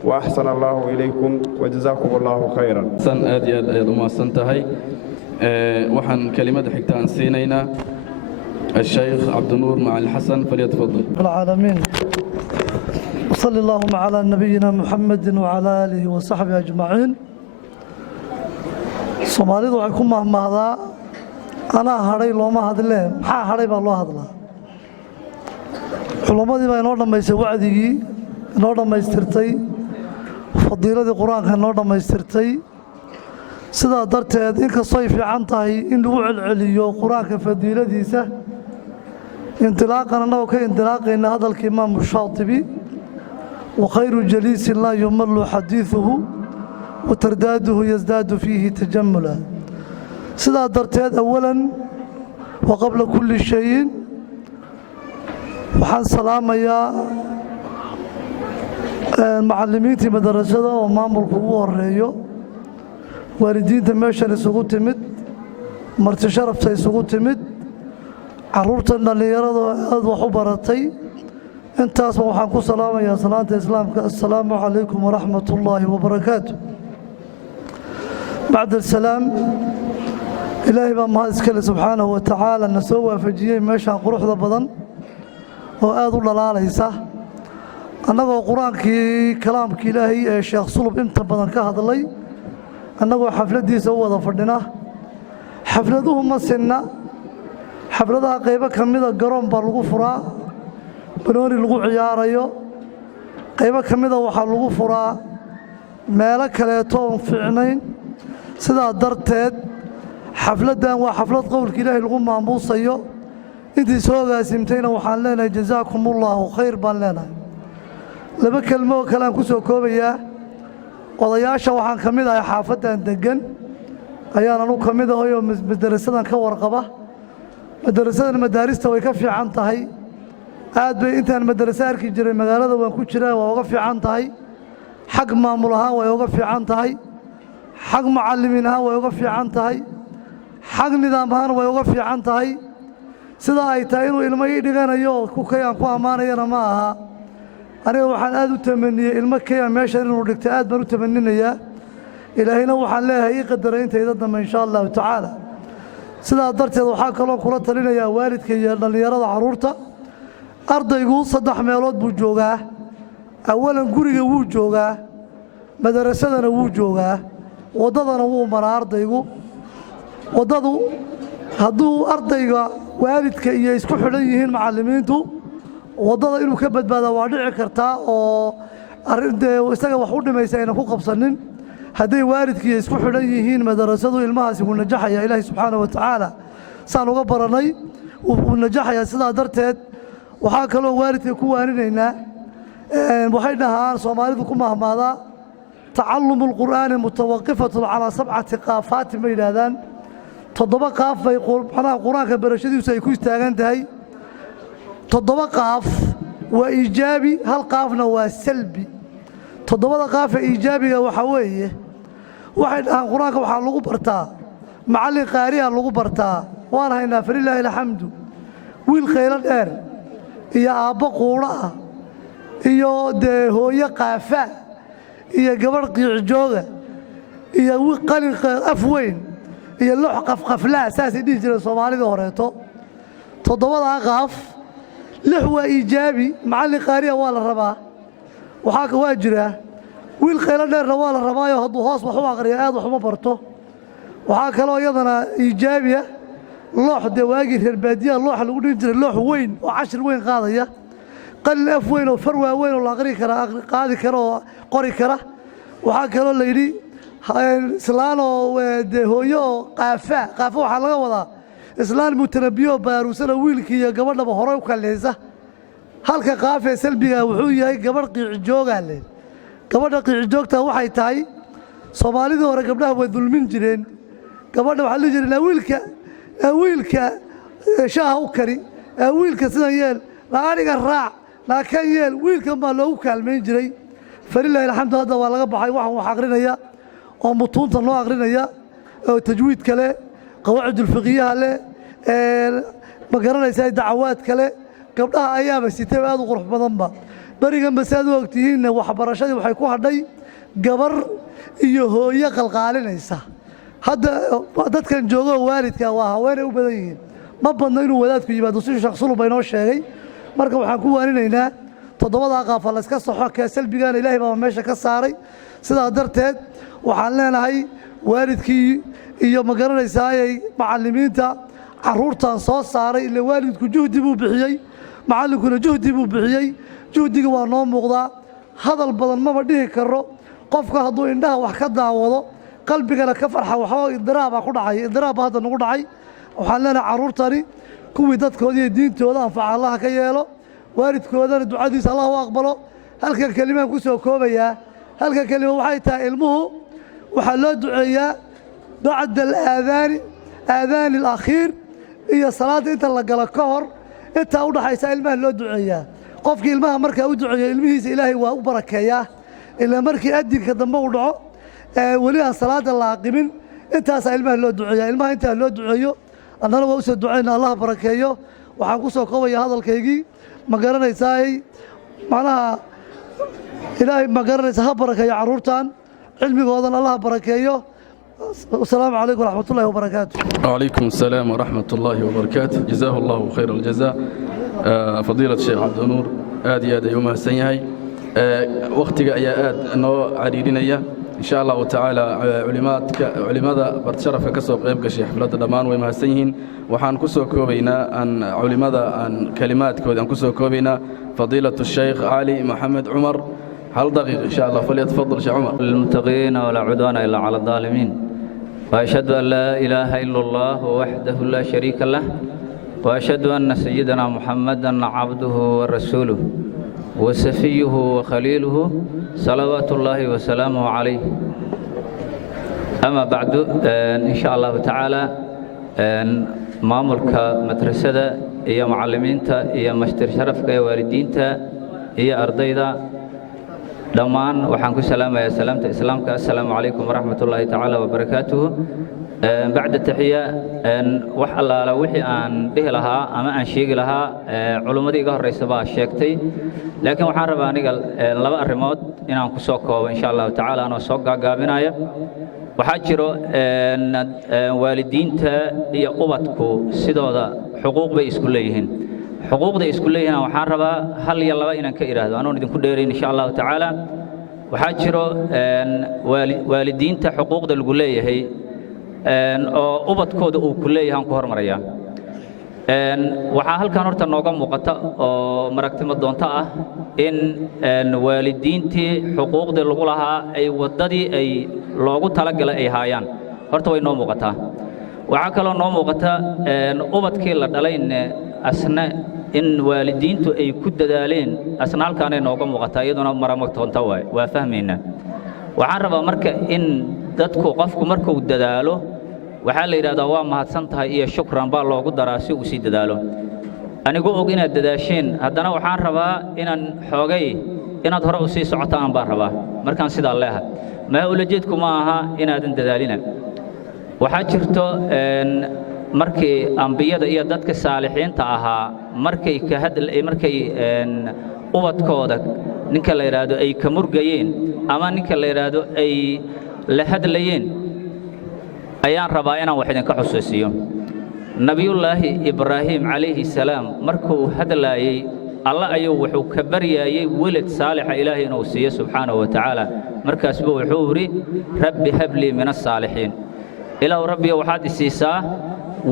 wa ahsana allahu ilaykum wa jazaakumullahu khayran san aad iyo aad u maasantahay waxaan kelimada xigta aan siinaynaa الشيخ عبد النور مع الحسن فليتفضل. العالمين وصلى اللهم على نبينا محمد وعلى آله وصحبه أجمعين. Soomaalidu waxay ku mahmahdaa anaa hadhay looma hadle maxaa hadhay baa loo hadlaa. Culimadii baa inoo dhamaysay wacdigii inoo dhamaystirtay fadiiladii quraanka inoo dhamaystirtay sidaa darteed inkastoo ay fiican tahay in lagu celceliyo quraanka fadiiladiisa انطلاقا أنه كإنطلاقنا هذا الإمام الشاطبي وخير جليس لا يمل حديثه وترداده يزداد فيه تجملا سيدا درتاد أولا وقبل كل شيء وحان سلام يا معلمين مدرسة ومام القبور الرئيو والدين تماشى لسقوط تمد مرتشرف سيسقوط تمد caruurtan dhalinyarada aad wax u baratay intaasba waxaan ku salaamayaa salaanta islaamka assalaamu calaykum waraxmatullaahi wabarakaatu bacda asalaam ilaahay baa mahad iskale subxaanahu wa tacaala na soo waafajiyey meeshaan quruxda badan oo aad u dhalaalaysa annagoo qur-aankii kalaamkii ilaahay ee sheekh sulub inta badan ka hadlay annagoo xafladdiisa u wada fadhina xafladuhu ma sinna xafladaha qaybo ka mida garoon baa lagu furaa banooni lagu ciyaarayo qaybo ka mida waxaa lagu furaa meelo kaleeto oon fiicnayn sidaa darteed xafladdan waa xaflad qowlka ilaahay lagu maamuusayo intii soo hogaasimtayna waxaan leenahay jazaakumullaahu khayr baan leenahay laba kelmo oo kale aan ku soo koobayaa odayaasha waxaan ka mid ahay xaafaddan deggan ayaan anu ka mid ahay oo madarasadan ka warqaba madarasadan madaarista way ka fiican tahay aad bay intaan madarasa arki jiray magaalada waan ku jiraa waa uga fiican tahay xag maamul ahaan way uga fiican tahay xag macallimiin ahaan way uga fiican tahay xag nidaam ahaan way uga fiican tahay sidaa ay tahay inuu ilmo ii dhiganayo ku kayaan ku ammaanayana ma aha aniga waxaan aad u tamaniyey ilmo kayaan meeshan inuu dhigto aad baan u tamaninayaa ilaahayna waxaan leeyahay ii qadaray intayda dambe insha allahu tacaala sidaa darteed waxaa kaloo kula talinayaa waalidka iyo dhallinyarada carruurta ardaygu 3 meelood buu joogaa awalan guriga wuu joogaa madarasadana wuu joogaa waddadana wuu maraa ardaygu waddadu hadduu ardayga waalidka iyo isku xidhan yihiin macallimiintu waddada inuu ka badbaadaa waa dhici kartaa oo arintee isaga wax u dhimaysa ayna ku qabsanin hadday waalidkii isku xidhan yihiin madarasadu ilmahaasi wuu najaxayaa ilaahay subxaanahu wa tacaala saan uga barannay wuu najaxayaa sidaa darteed waxaa kaloo waalidka ku waaninaynaa waxay dhahaan soomaalidu ku mahmaadaa tacalumu lqur'aani mutawaqifatun calaa 7 qaafaatin ma yidhaahdaan 7 qaaf bay macnaha qur-aanka barashadiisu ay ku istaagan tahay 7 qaaf waa iijaabi hal qaafna waa salbi 7 qaaf ee iijaabiga waxaa weeye waxay dhahaan qur-aanka waxaa lagu bartaa macallin qaariha lagu bartaa waan haynaa falilaahi alxamdu wiil khaylo dheer iyo aabbo quudha ah iyo dee hooyo qaafa iyo gabadh qiic jooga iyo qalin af weyn iyo loox qafqaflaa saasay dhihi jireen soomaalida horeeto toddobadaa qaaf lix waa iijaabi macallin qaariya waa la rabaa waa jiraa wiil qaylo dheerna waa la rabaayo hadduu hoos wax u aqriyo aad wax uma barto waxaa kaloo iyadana iijaabiya loox dee waagii reer baadiyaha looxa lagu dhihi jiray loox weyn oo cashir weyn qaadaya qalin af weyn oo far waaweyn oo la aqri kara qaadi kara oo qori kara waxaa kaloo la yidhi islaan oo dee hooyo oo qaafa waxaa laga wadaa islaan mutanabiyo baaruusana wiilkii iyo gabadhaba hore u kaleysa halka qaafee salbiga wuxuu yahay gabadh qiici joogaa leen gabadha qiici joogta waxay tahay soomaalidii hore gabdhaha way dulmin jireen gabadha waxaa la jiray wiilka shaaha u kari wiilka sidan yeel naaniga raac naakan yeel wiilkan baa loogu kaalmayn jiray falilaahi alxamdu hadda waa laga baxay waxaan wax aqrinaya oo mutuunta noo aqrinaya oo tajwiidka leh qawaacidulfiqiyaha leh ma garanaysaa dacawaad kale gabdhaha ayaaba sitay aad u qurux badanba beriganba si aad u ogtihiinna waxbarashadii waxay ku hadhay gabar iyo hooyo qalqaalinaysa hadda dadkan joogo waalidka waa haweenay u badan yihiin ma badno inuu wadaadku yimaado si sheekh sulub inoo sheegay marka waxaan ku waaninaynaa toddobadaa qaafa la iska saxo ka salbigaana ilaahay baa meesha ka saaray sidaa darteed waxaan leenahay waalidkii iyo ma garanaysaayay macallimiinta carruurtan soo saaray ilaa waalidku juhdi buu bixiyey macallinkuna juhdi buu bixiyey juhdiga waa noo muuqdaa hadal badan maba dhihi karo qofka hadduu indhaha wax ka daawado qalbigana ka farxa waxba idiraabaa ku dhacay idiraabba hadda nagu dhacay waxaan leenahay carruurtani kuwii dadkooda iyo diintooda anfaca allaha ka yeelo waalidkoodana ducadiisa allah u aqbalo halkan kelimaan ku soo koobayaa halkan kelima waxay tahay ilmuhu waxaa loo duceeyaa bacda aadaani alakhiir iyo salaadda inta la galo ka hor intaa u dhaxaysa ilmaha loo duceeyaa qofkii ilmaha markaa u duceeya ilmihiisa ilaahay waa u barakeeyaa ilaa markii adinka dambe uu dhaco weli aan salaada la aqimin intaasaa ilmaha loo duceeyaa ilmaha intaa loo duceeyo annana waa u soo ducayna allah barakeeyo waxaan ku soo koobaya hadalkaygii ma garanaysaay macnaha ilaahay ma garanaysa ha barakeeyo carruurtan cilmigoodan allah barakeeyo السلام عليكم ورحمة الله وبركاته. وعليكم السلام ورحمة الله وبركاته. جزاه الله خير الجزاء. فضيلة الشيخ عبد النور آدي يوم السنيهي وقتك يا آد أنه عريرينيا إن شاء الله تعالى علماء برتشرف كسو قيب كشي حفلات الضمان وما السنيهين وحان كسو كوبينا أن علماء أن كلمات كود أن كسو كوبينا فضيلة الشيخ علي محمد عمر هل دقيقة إن شاء الله فليتفضل شيخ عمر. للمتقين ولا عدوان إلا على الظالمين وأشهد أن لا إله إلا الله وحده لا شريك له وأشهد أن سيدنا محمدا عبده ورسوله وسفيه وخليله صلوات الله وسلامه عليه. أما بعد إن شاء الله تعالى مامورك مدرسة يا معلمين يا مشتر شرفك يا والدين يا أرضيدا dhammaan waxaan ku salaamayaa salaamta islaamka assalaamu calaykum waraxmatullaahi tacaala wabarakaatuhu bacda taxiya wax allaala wixii aan dhihi lahaa ama aan sheegi lahaa culimmadii iga horraysa baa sheegtay laakiin waxaan rabaa aniga laba arrimood inaan ku soo koobo insha allahu tacaala anoo soo gaagaabinaya waxaa jiro waalidiinta iyo ubadku sidooda xuquuq bay isku leeyihiin xuquuqda isku leeyahay waxaan rabaa hal iyo laba inaan ka iraahdo anoon idinku dheerayn insha Allah tacaala waxaa jiro waalidiinta xuquuqda lagu leeyahay oo ubadkooda uu ku leeyahay ku hormaraya waxaa halkan horta nooga muuqata oo maragtimo doonta ah in waalidiintii xuquuqda lagu lahaa ay wadadii ay loogu talagalay ay haayaan horta way noo muuqataa waxaa kaloo noo muuqata ubadkii la dhalayna asna in waalidiintu ay ku dadaaleen asna halkaanay nooga muuqataa iyaduna maramagtoonta waa fahmaynaa waxaan rabaa marka in dadku qofku markuu dadaalo waxaa la yidhahdaa waa mahadsan tahay iyo shukran baa loogu daraa si uu sii dadaalo anigu og inaad dadaasheen haddana waxaan rabaa inaan xoogay inaad hore u sii socotaan baan rabaa markaan sidaa leeha maa ulajeedku ma aha inaadan dadaalina waxaa jirto markii ambiyada iyo dadka saalixiinta ahaa markay ubadkooda ninka la yidhaahdo ay ka murgayeen ama ninka la yidhaahdo ay la hadlayeen ayaan rabaa inaan wax idinka xusuusiyo nabiyullaahi ibraahim calayhi salaam markuu hadlaayey alla ayuu wuxuu ka baryaayey welad saalixa ilaahay inuu siiyo subxaanahu wa tacaala markaasbuu wuxuu yidhi rabbi hablii min asaalixiin ilaahu rabbiyo waxaad isiisaa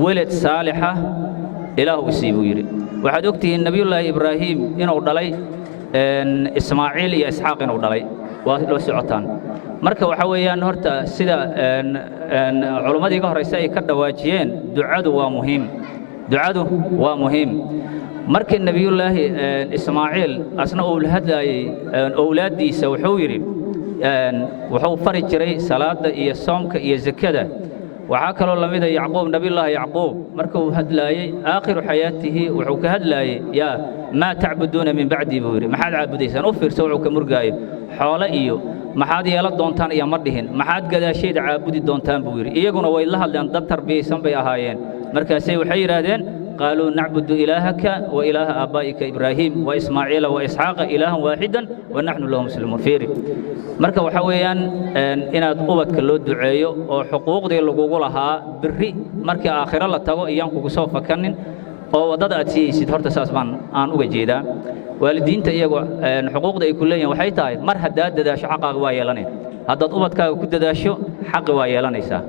welad saalixa ilaahu isii buu yidhi waxaad ogtihiin nabiyullaahi ibraahim inuu dhalay ismaaciil iyo isxaaq inuu dhalay waa loo socotaan marka waxa weeyaan horta sida culimmadii ka horeysa ay ka dhawaajiyeen ducadu waa muhiim markii nabiyullaahi ismaaciil asna uu la hadlaayey owlaaddiisa wuxuu yidhi wuxuu fari jiray salaadda iyo soomka iyo zakada waxaa kaloo la mida yacquub nabiyullaahi yacquub marka uu hadlaayey aakhiru xayaatihi wuxuu ka hadlaayey yaa maa tacbuduuna min bacdii buu yidhi maxaad caabudaysaan u fiirsa wuxuu ka murgaayo xoole iyo maxaad yeelan doontaan iyo ma dhihin maxaad gadaashayda caabudi doontaan buu yidhi iyaguna way la hadleen dad tarbiyaysan bay ahaayeen markaasay waxay yidhaahdeen قالوا نعبد إلهك وإله آبائك إبراهيم وإسماعيل وإسحاق إلها واحدا ونحن له مسلمون فيري marka waxa weeyaan inaad ubadka loo duceeyo oo xuquuqdii lagu lahaa biri markii aakhira la tago iyaan kugu soo fakanin oo wadada aad siisid horta saas baan aan uga jeedaa waalidiinta iyagu xuquuqda ay ku leeyihiin waxay tahay mar haddaad dadaasho xaqaaga waa yeelanaysaa haddaad ubadkaaga ku dadaasho xaqi waa yeelanaysaa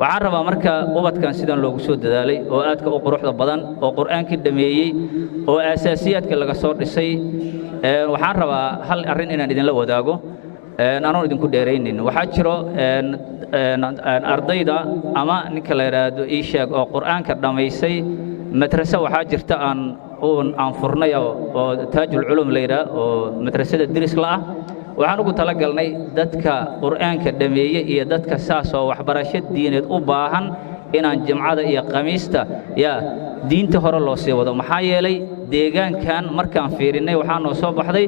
waxaan rabaa marka ubadkan sidan loogu soo dadaalay oo aadka u quruxda badan oo qur'aankii dhameeyey oo asaasiyaadka laga soo dhisay waxaan rabaa hal arrin inaan idinla wadaago anoon idinku dheeraynin waxaa jiro ardayda ama ninka la yidhaahdo ii sheeg oo qur'aanka dhammaysay madraso waxaa jirta aan furnay oo taajul culum la yidhaah oo madrasada dirisla ah waxaan ugu talagalnay dadka qur'aanka dhameeyey iyo dadka saas oo waxbarasho diineed u baahan inaan jimcada iyo khamiista yaa diinta hore loo sii wado maxaa yeelay deegaankan markaan fiirinnay waxaa noo soo baxday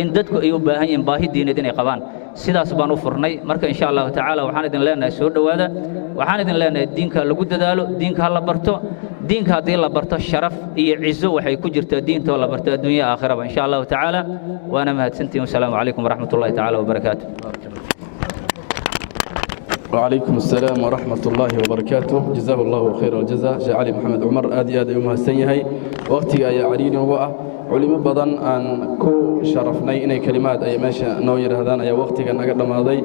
in dadku ay u baahan yihiin baahi diineed inay qabaan sidaas baan u furnay marka insha allahu tacaala waxaan idin leenahay soo dhowaada waxaan idin leenahay diinka lagu dadaalo diinka ha la barto diinka haddii la barto sharaf iyo cizo waxay ku jirtaa diinta oo la barto adduunya aakhiraba insha allahu tacaala waana mahadsantihin wasalaamu calaykum waraxmat ullahi tacaala wabarakaatu وعليكم السلام ورحمة الله وبركاته جزاه الله خير الجزاء شيخ علي محمد عمر آدي يوم هستنيهي وقتي يا علي وقع علم بدن أن كو شرفني إني كلمات أي ماشي نوير هذان أي وقتي كان أقدر ماضي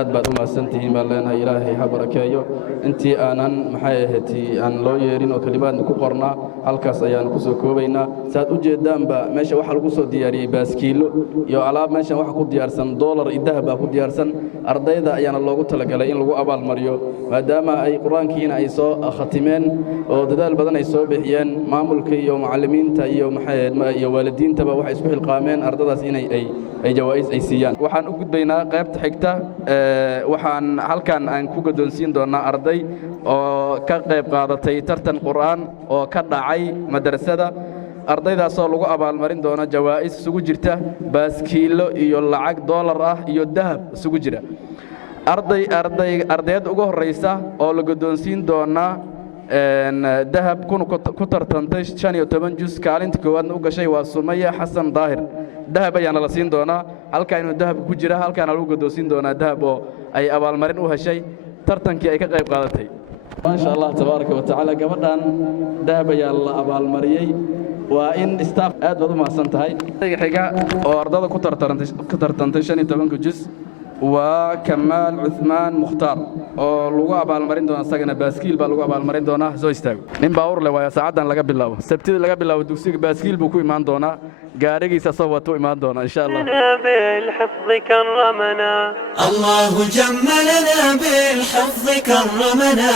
آد بعد ما سنتي ما لنا إلهي حبركايو أنتي أنا محياتي أن لويرين وكلمات نكو قرنا halkaas ayaan ku soo koobaynaa saad u jeedaanba meesha waxa lagu soo diyaariyay baaskiilo iyo alaab meesha waxa ku diyaarsan dollar iyo dahab ku diyaarsan ardayda ayaana loogu talagalay in lagu abaal mariyo maadaama ay quraankiina ay soo khatimeen oo dadaal badan ay soo bixiyeen maamulka iyo macallimiinta iyo iyo waalidiintaba waxay isku xilqaameen ardadaas inay ay jawaa'is ay siiyaan waxaan u gudbaynaa qaybta xigta waxaan halkan aan ku gadoonsiin doonaa arday oo ka qayb qaadatay tartan quraan oo ka dhacay madrasada ardaydaasoo lagu abaalmarin doono jawaa'is isugu jirta baaskiilo iyo lacag dollar ah iyo dahab isugu jira ardayda ugu horeysa oo la gadoonsiin doona dahab ku tartantay 15 juz kaalinta koowaadna u gashay waa Sumaya Xasan Daahir dahab ayaana la siin doonaa halka inuu dahab ku jira halkaana lagu gadoonsiin doonaa dahab oo ay abaalmarin u heshay tartankii ay ka qayb qaadatay ما شاء الله تبارك وتعالى قبضان ذهب يا الله أبا المريي وإن استاف أدب ما سنتهاي حاجة وأرضه كتر تنتشني تبنك جزء وكمال عثمان مختار لغة أبا المرين دونا سجن باسكيل بلغة أبا المرين دونا زو يستوي نين باور لو يا سعادة لقى بالله سبتي لقى بالله ودوسيك باسكيل بكو إيمان دونا قارقي سصوتوا إيمان دونا إن شاء الله بالحفظ كرمنا الله جملنا بالحفظ كرمنا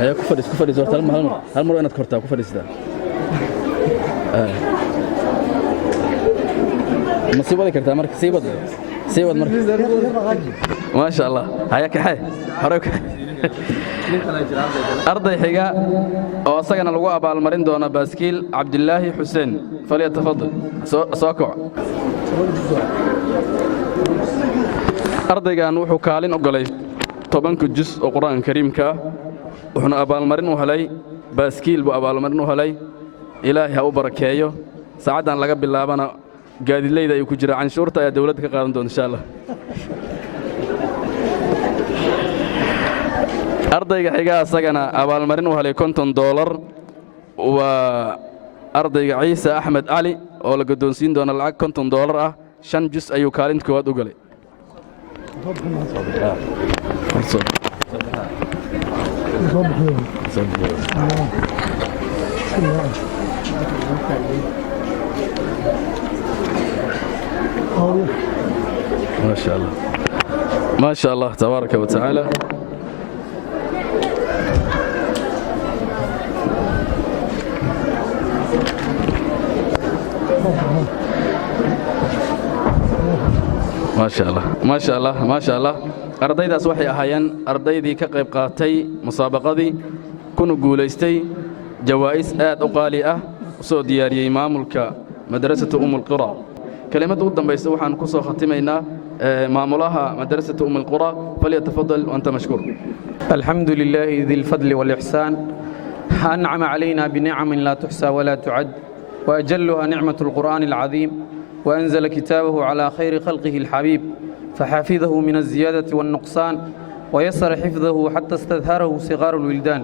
هيا كفر زورت هالمرة أنا تكرتها كفر إسدا مصيبة ذكرتها مرك سيبد مرك ما شاء الله هيا كحي حرك أرضي حقا وصقنا لقوا أبا المرين دونا باسكيل عبد الله حسين فليتفضل سوكع أرضي كان وحو كالين أقلي tobanka juz oo quraanka kariimka wuxuna abaalmarin u helay baaskiil buu abaalmarin u helay ilaahay ha u barakeeyo saacadan laga bilaabana gaadiidleyda ay ku jira canshuurta ayaa dawladda ka qaadan doonta insha Allah ardayga xiga asagana abaalmarin u helay $50 waa ardayga Ciise Axmed Ali oo la guddoonsiin doona lacag $50 ah 5 juz ayuu kaalinta koowaad u galay ما شاء الله تبارك وتعالى ما شاء الله ما شاء الله ما شاء الله ardaydaas waxay ahaayeen ardaydii ka qayb qaatay musaabaqadii kuna guuleystay jawaa'is aad u qaali ah soo diyaariyay maamulka madrasada qura كلمة قدام بيسوي عن قصة ختمينا معمولها مدرسة القرى فليتفضل وأنت مشكور. الحمد لله ذي الفضل والإحسان أنعم علينا بنعم لا تحصى ولا تعد وأجلها نعمة القرآن العظيم وأنزل كتابه على خير خلقه الحبيب فحفظه من الزيادة والنقصان ويسر حفظه حتى استظهره صغار الولدان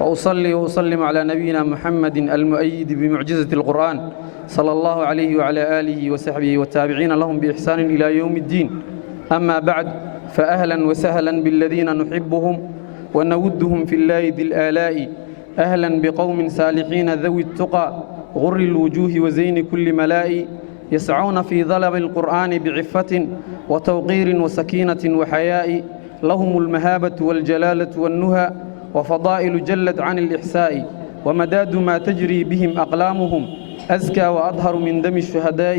وأصلي وأسلم على نبينا محمد المؤيد بمعجزة القرآن صلى الله عليه وعلى آله وصحبه والتابعين لهم بإحسان إلى يوم الدين أما بعد فأهلا وسهلا بالذين نحبهم ونودهم في الله ذي الآلاء أهلا بقوم صالحين ذوي التقى غر الوجوه وزين كل ملاء يسعون في ظلم القرآن بعفة وتوقير وسكينة وحياء لهم المهابة والجلالة والنهى وفضائل جلت عن الإحساء ومداد ما تجري بهم أقلامهم أزكى وأظهر من دم الشهداء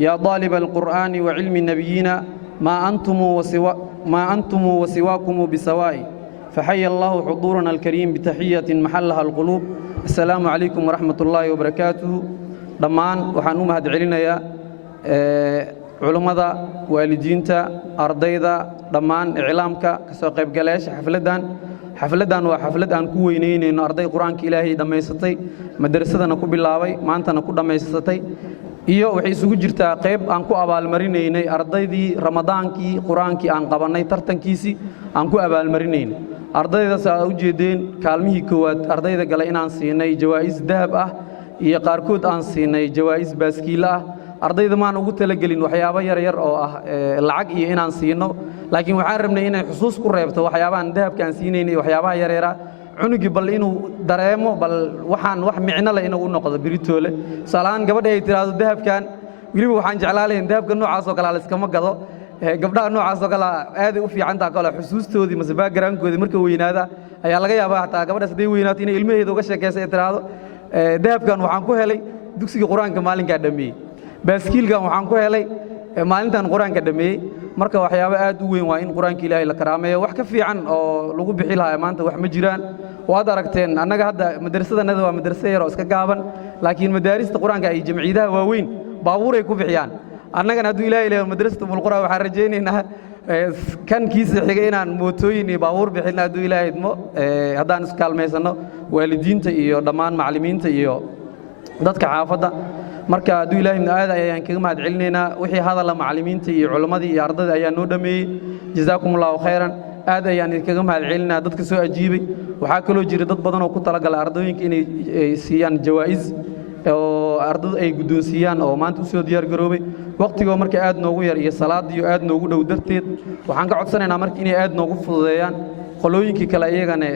يا طالب القرآن وعلم نبينا ما أنتم وسواكم بسواء فحي الله حضورنا الكريم بتحية محلها القلوب السلام عليكم ورحمة الله وبركاته ضمان وحنوم هاد علينا يا علماء والدينتا أرضيدا ضمان إعلامك كساقب جلاش xafladan waa xaflad aan ku weyneynayno arday quraanka Ilaahay dhameysatay madrasadana ku bilaabay maantana ku dhameysatay iyo waxay isugu jirtaa qayb aan ku abaalmarinaynay ardaydii ramadaankii quraankii aan qabanay tartankiisi aan ku abaalmarinaynay ardaydaas aad u jeedeen kaalmihii koowaad ardayda gala inaan siinay jawaa'is dahab ah iyo qaarkood aan siinay jawaa'is baaskiil ah ardayda maan ugu talagelin waxyaabo yar yar oo ah lacag iyo inaan siino laakiin waxaan rabnay inay xusuus ku reebto waxyaabahan dahabka aan siinaynay waxyaabaha yar yar cunugi bal inuu dareemo bal waxaan wax micno leh inuu noqdo biritoole salaan gabadha ay tiraado dahabkan wiliba waxaan jeclaalayn dahabka noocaas oo kale la iskama gado gabdhaha noocaas oo kale aad u fiican tahay kale xusuustoodii mas background-koodii marka weynaada ayaa laga yaabaa hataa gabadhaas haday weynaato inay ilmaheeda uga sheekayso ay tiraado dahabkan waxaan ku helay dugsiga quraanka maalinka dhameeyay baaskiilkan waxaan ku helay maalintan quraanka dhameeyay marka waxyaabo aad u weyn waa in quraanka Ilaahay la karaameeyo wax ka fiican oo lagu bixi lahaa maanta wax ma jiraan waad aragteen annaga hadda madrasadanada waa madrasa yar oo iska gaaban laakiin madaarista quraanka ay jamciidaha waaweyn baabuur ay ku bixiyaan annagana hadduu Ilaahay leeyahay madrasada quraanka waxaan rajaynaynaa kan kiisa xiga inaan mootooyin iyo baabuur bixino hadduu Ilaahay idmo haddaan iskaalmeysano waalidiinta iyo dhammaan macallimiinta iyo dadka xaafadda marka hadduu Ilaahay aad ayaan kaga mahad celinaynaa wixii hadalla macallimiinta iyo culimadii iyo ardayda ayaa noo dhameeyay jazaakumullahu khayran aad ayaan kaga mahad celinaynaa dadka soo ajiibay waxaa kaloo jira dad badan oo ku talagalay ardayinka inay siiyaan jawaa'is oo ardaydu ay guddoonsiiyaan oo maanta u soo diyaar garoobay waqtiga marka aad noogu yar iyo salaadii aad noogu dhow darteed waxaan ka codsanaynaa marka inay aad noogu fududeeyaan qolooyinkii kale iyagana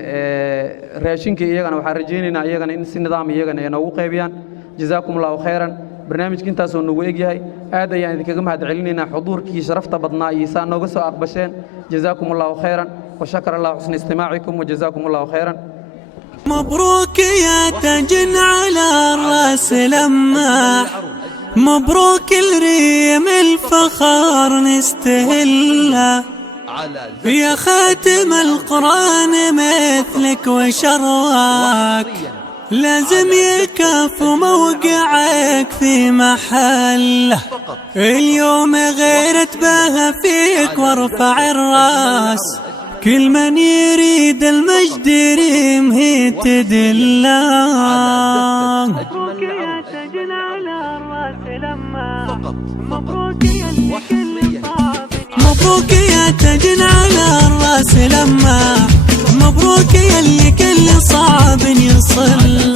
raashinka iyagana waxaan rajaynaynaa iyagana in si nidaam iyagana ay noogu qaybiyaan jazaakumullahu khayran barnaamijka intaas oo nagu egyahay aad ayaan idinkaga mahad celinaynaa xuduurkii sharafta badnaa iyo saa nooga soo aqbasheen jazaakumullahu khayran wa shakara allahu xusna istimaacikum wa jazaakumullahu khayran مبروك يا تاج على الراس لماح مبروك الريم الفخر نستهله يا خاتم القرآن مثلك وشرواك لازم يكف موقعك في محله اليوم غيرت بها فيك وارفع الراس كل من يريد المجد يريم هي تدله مبروك يا تاج على الراس لما تاج على الراس لماح. مبروك يلي كل صعب يصل،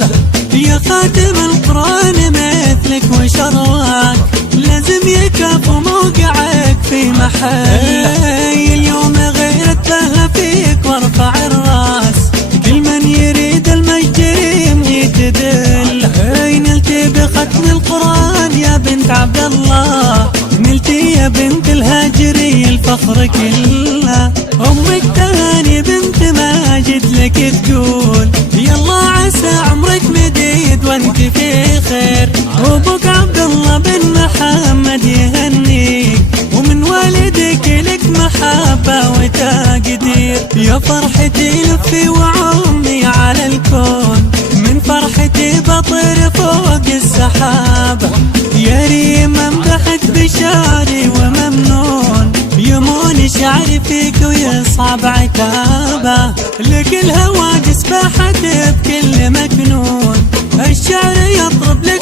يا خاتم القرآن مثلك وشرواك لازم يكف موقعك في محل. اليوم غير اتباهى فيك وارفع الراس، كل من يريد المجد يتدل. نلتي بختم القرآن يا بنت عبد الله، نلتي يا بنت الهاجري الفخر كله. أمك تهاني بنت ماجد لك تقول يلا عسى عمرك مديد وانت في خير. وابوك عبد الله بن محمد يهنيك، ومن والدك لك محبة وتقدير. يا فرحتي لفي وعمي على الكون، من فرحتي بطير فوق السحابة. يا ريم امدحت بشعري وممنون، يمون شعري فيك ويصعب عتابه. لك الهواجس باحت بكل مكنون، الشعر يطرب لك